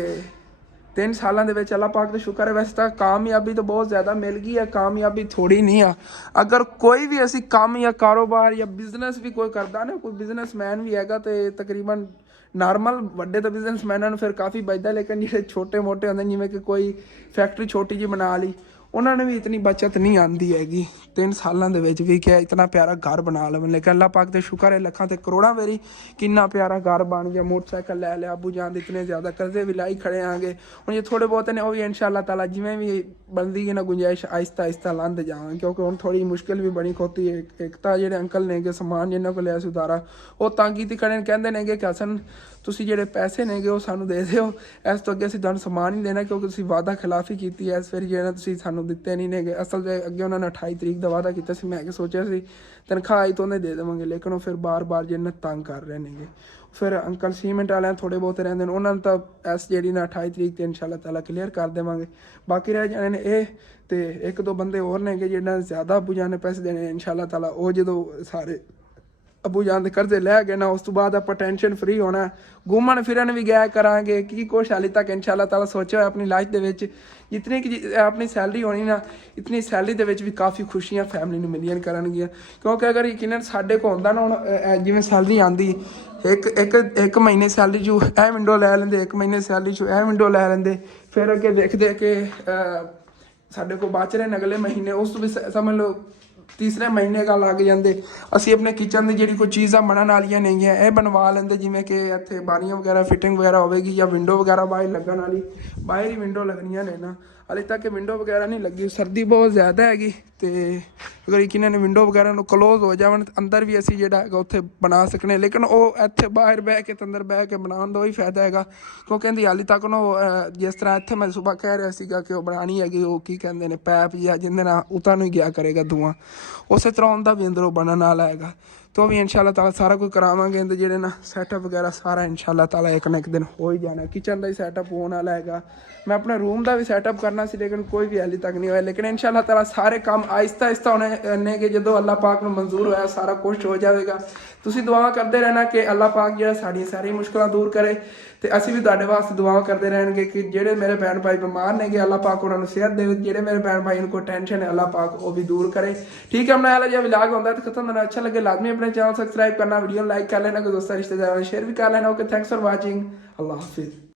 3 सालों के अल्लाह पाक का शुक्र है। वैसे तो कामयाबी तो बहुत ज़्यादा मिल गई है, कामयाबी थोड़ी नहीं है। अगर कोई भी ऐसी काम या कारोबार या बिजनेस भी कोई करता ना, कोई बिजनेसमैन भी हैगा तो तकरीबन नॉर्मल वड्डे तो बिजनेसमैनों फिर काफ़ी बचता, लेकिन जो छोटे मोटे होंगे जिवें कि कोई फैक्ट्री छोटी जी बना ली उन्होंने भी इतनी बचत नहीं आती हैगी। 3 ਸਾਲਾਂ ਦੇ ਵਿੱਚ ਵੀ ਕਿ ਇਤਨਾ ਪਿਆਰਾ ਘਰ ਬਣਾ ਲਵਣ ਲੇਕਿਨ ਅੱਲਾਹ ਪਾਕ ਦੇ ਸ਼ੁਕਰ ਹੈ ਲੱਖਾਂ ਤੇ ਕਰੋੜਾਂ ਵਾਰੀ ਕਿੰਨਾ ਪਿਆਰਾ ਘਰ ਬਣ ਗਿਆ ਮੋਟਰਸਾਈਕਲ ਲੈ ਲਿਆ ਅਬੂ ਜਾਨ ਦੇ ਇਤਨੇ ਜ਼ਿਆਦਾ ਕਰਜ਼ੇ ਵੀ ਲਾਈ ਖੜੇ ਆਂਗੇ ਹੁਣ ਜੇ ਥੋੜੇ ਬਹੁਤ ਨੇ ਉਹ ਵੀ ਇਨਸ਼ਾਅੱਲਾ ਤਾਲਾ ਜਿਵੇਂ ਵੀ ਬਣਦੀ ਹੈ ਨਾ ਗੁੰਜਾਇਸ਼ ਆਹਿਸਤਾ ਆਹਿਸਤਾ ਲੰਘ ਜਾਵਾਂਗੇ ਕਿਉਂਕਿ ਹੁਣ ਥੋੜੀ ਮੁਸ਼ਕਿਲ ਵੀ ਬਣੀ ਖੋਤੀ ਹੈ ਇੱਕ ਤਾਂ ਜਿਹੜੇ ਅੰਕਲ ਨੇਗੇ ਸਮਾਨ ਜਿੰਨਾਂ ਕੋਲ ਲਿਆ ਸੀ ਉਧਾਰਾ ਉਹ ਤੰਗੀ ਤੇ ਖੜੇ ਕਹਿੰਦੇ ਨੇਗੇ ਕਿ ਹਸਨ ਤੁਸੀਂ ਜਿਹੜੇ ਪੈਸੇ ਨੇਗੇ ਉਹ ਸਾਨੂੰ ਦੇ ਦਿਓ ਇਸ ਤੋਂ ਅੱਗੇ ਅਸੀਂ ਤੁਹਾਨੂੰ ਸਮਾਨ ਨਹੀਂ ਦੇਣਾ ਕਿਉਂਕਿ ਤੁਸੀਂ ਵਾਅਦਾ ਖਿਲਾਫੀ ਕੀਤੀ ਹੈ ਇਸ ਵਾਰੀ ਜਿਹੜਾ ਤੁਸੀਂ ਸਾਨੂੰ ਦਿੱਤੇ ਨਹੀਂ ਨੇਗੇ ਅਸਲ ਦੇ ਅੱਗੇ ਉਹਨਾਂ ਨੇ 28 ਤਰੀਕ ਦਾ ਵਾਅਦਾ ਕੀਤਾ ਸੀ ਮੈਂ ਕਿ ਸੋਚਿਆ ਸੀ ਤਨਖਾਹ ਆਈ ਤਾਂ ਉਹਨੇ ਦੇ ਦੇਵਾਂਗੇ ਲੇਕਿਨ ਉਹ ਫਿਰ ਬਾਰ-ਬਾਰ ਜਿੰਨਾ ਤੰਗ ਕਰ ਰਹੇ ਨੇਗੇ ਫਿਰ ਅੰਕਲ ਸੀਮੈਂਟ ਵਾਲਿਆਂ ਥੋੜੇ ਬਹੁਤ ਰਹਿੰਦੇ ਨੇ ਉਹਨਾਂ ਨੂੰ ਤਾਂ ਇਸ ਜਿਹੜੀ ਨਾ 28 ਤਰੀਕ ਤੇ ਇਨਸ਼ਾਅੱਲਾ ਤਾਲਾ ਕਲੀਅਰ ਕਰ ਦੇਵਾਂਗੇ ਬਾਕੀ ਰਹਿ ਜਾਣੇ ਨੇ ਇਹ ਤੇ ਇੱਕ ਦੋ ਬੰਦੇ ਹੋਰ ਨੇਗੇ ਜਿਹਨਾਂ ਜ਼ਿਆਦਾ ਅਬੂ ਜਾਨ ਨੇ ਪੈਸੇ ਦੇਣੇ ਇਨਸ਼ਾਅੱਲਾ ਤਾਲਾ ਉਹ ਜਦੋਂ ਸਾਰੇ ਅਬੂ ਜਾਨ ਦੇ ਕਰਜ਼ੇ ਲੈ ਗਏ ਨਾ ਉਸ ਤੋਂ ਬਾਅਦ ਆਪਾਂ ਟੈਨਸ਼ਨ ਫਰੀ ਹੋਣਾ ਘੁੰਮਣ ਫਿਰਨ ਵੀ ਗਿਆ ਕਰਾਂਗੇ ਕੀ ਕੁਛ ਹਾਲੇ ਤੱਕ ਇਨਸ਼ਾਅੱਲਾ ਤਾਲਾ ਸੋਚਿਆ ਹੋਇਆ ਆਪਣੀ ਲਾਈਫ ਦੇ ਵਿੱਚ ਜਿਤਨੀ ਕਿ ਆਪਣੀ ਸੈਲਰੀ ਹੋਣੀ ਨਾ ਇਤਨੀ ਸੈਲਰੀ ਦੇ ਵਿੱਚ ਵੀ ਕਾਫੀ ਖੁਸ਼ੀਆਂ ਫੈਮਿਲੀ ਨੂੰ ਮਿਲੀਆਂ ਕਰਨਗੀਆਂ ਕਿਉਂਕਿ ਅਗਰ ਯਕੀਨਨ ਸਾਡੇ ਕੋਲ ਹੁੰਦਾ ਨਾ ਹੁਣ ਜਿਵੇਂ ਸੈਲਰੀ ਆਂਦੀ ਇੱਕ ਮਹੀਨੇ ਸੈਲਰੀ 'ਚੋਂ ਇਹ ਵਿੰਡੋ ਲੈ ਲੈਂਦੇ 1 ਮਹੀਨੇ ਸੈਲਰੀ 'ਚੋਂ ਇਹ ਵਿੰਡੋ ਲੈ ਲੈਂਦੇ ਫਿਰ ਅੱਗੇ ਦੇਖਦੇ ਕਿ ਸਾਡੇ ਕੋਲ ਬਚ ਰਹੇ ਨੇ ਅਗਲੇ ਮਹੀਨੇ ਉਸ ਤੋਂ ਵੀ ਸਮਝ ਲਓ ਤੀਸਰੇ ਮਹੀਨੇ ਕਾ ਲੱਗ ਜਾਂਦੇ ਅਸੀਂ ਆਪਣੇ ਕਿਚਨ ਦੀ ਜਿਹੜੀ ਕੋਈ ਚੀਜ਼ਾਂ ਬਣਨ ਵਾਲੀਆਂ ਨਹੀਂ ਹੈ ਇਹ ਬਣਵਾ ਲੈਂਦੇ ਜਿਵੇਂ ਕਿ ਇੱਥੇ ਬਾਰੀਆਂ ਵਗੈਰਾ ਫਿਟਿੰਗ ਵਗੈਰਾ ਹੋਵੇਗੀ ਜਾਂ ਵਿੰਡੋ ਵਗੈਰਾ ਬਾਹਰ ਲੱਗਣ ਵਾਲੀ ਬਾਹਰ ਹੀ ਵਿੰਡੋ ਲੱਗਣੀਆਂ ਨੇ ਨਾ ਹਾਲੇ ਤੱਕ ਵਿੰਡੋ ਵਗੈਰਾ ਨਹੀਂ ਲੱਗੀ ਸਰਦੀ ਬਹੁਤ ਜ਼ਿਆਦਾ ਹੈਗੀ ਤੇ ਅਗਰ ਯਕੀਨਨ ਵਿੰਡੋ ਵਗੈਰਾ ਨੂੰ ਕਲੋਜ਼ ਹੋ ਜਾਵਣ ਅੰਦਰ ਵੀ ਅਸੀਂ ਜਿਹੜਾ ਹੈਗਾ ਉੱਥੇ ਬਣਾ ਸਕਨੇ ਲੇਕਿਨ ਉਹ ਇੱਥੇ ਬਾਹਰ ਬਹਿ ਕੇ ਤੇ ਅੰਦਰ ਬਹਿ ਕੇ ਬਣਾਉਣ ਦਾ ਹੀ ਫਾਇਦਾ ਹੈਗਾ ਕਿਉਂਕਿ ਕਹਿੰਦੀ ਹਾਲੇ ਤੱਕ ਉਹਨੂੰ ਜਿਸ ਤਰ੍ਹਾਂ ਇੱਥੇ ਮੈਂ ਸੁਬਹ ਕਹਿ ਰਿਹਾ ਸੀਗਾ ਕਿ ਉਹ ਬਣਾਉਣੀ ਹੈਗੀ ਉਹ ਕੀ ਕਹਿੰਦੇ ਨੇ ਪੈਪ ਜਾਂ ਜਿਹਦੇ ਨਾਲ ਉਤਾਂ ਨੂੰ ਹੀ ਗਿਆ ਕਰੇਗਾ ਧੂਆਂ ਉਸੇ ਤਰ੍ਹਾਂ ਉਹਦਾ ਵੀ ਅੰਦਰੋਂ ਬਣਨ ਵਾਲਾ ਹੈਗਾ तो भी इंशाल्लाह ताला सारा कुछ करावांगे ते जेह्ड़े ना सैटअप वगैरह सारा इंशाल्लाह ताला एक ना एक दिन हो ही जाना किचन का ही सैटअप होने वाला हैगा मैं अपने रूम का भी सैटअप करना सी लेकिन कोई भी हाली तक नहीं होया लेकिन इंशाल्लाह ताला सारे काम आहिस्ता आहिस्ता होने के जो अल्लाह पाक नूं मंजूर होया सारा कुछ हो जाएगा ਤੁਸੀਂ ਦੁਆ ਕਰਦੇ ਰਹਿਣਾ ਕਿ ਅੱਲਾਹ ਪਾਕ ਜਿਹੜਾ ਸਾਡੀਆਂ ਸਾਰੀਆਂ ਮੁਸ਼ਕਲਾਂ ਦੂਰ ਕਰੇ ਤੇ ਅਸੀਂ ਵੀ ਤੁਹਾਡੇ ਵਾਸਤੇ ਦੁਆ ਕਰਦੇ ਰਹਿਣਗੇ ਕਿ ਜਿਹੜੇ ਮੇਰੇ ਭੈਣ ਭਾਈ ਬਿਮਾਰ ਨੇਗੇ ਅੱਲਾਹ ਪਾਕ ਉਹਨਾਂ ਨੂੰ ਸਿਹਤ ਦੇਵੇ ਜਿਹੜੇ ਮੇਰੇ ਭੈਣ ਭਾਈ ਨੂੰ ਕੋਈ ਟੈਨਸ਼ਨ ਹੈ ਅੱਲਾਹ ਪਾਕ ਉਹ ਵੀ दूर करे ठीक है अपना वाला जो व्लॉग होता है तो खत्म होना अच्छा लगे लाजमी अपने चैनल सब्सक्राइब करना वीडियो लाइक कर लेना कोई दोस्तों रिश्तेदारों शेयर भी कर लेना ओके थैंक्स फॉर वाचिंग अल्लाह हाफिज़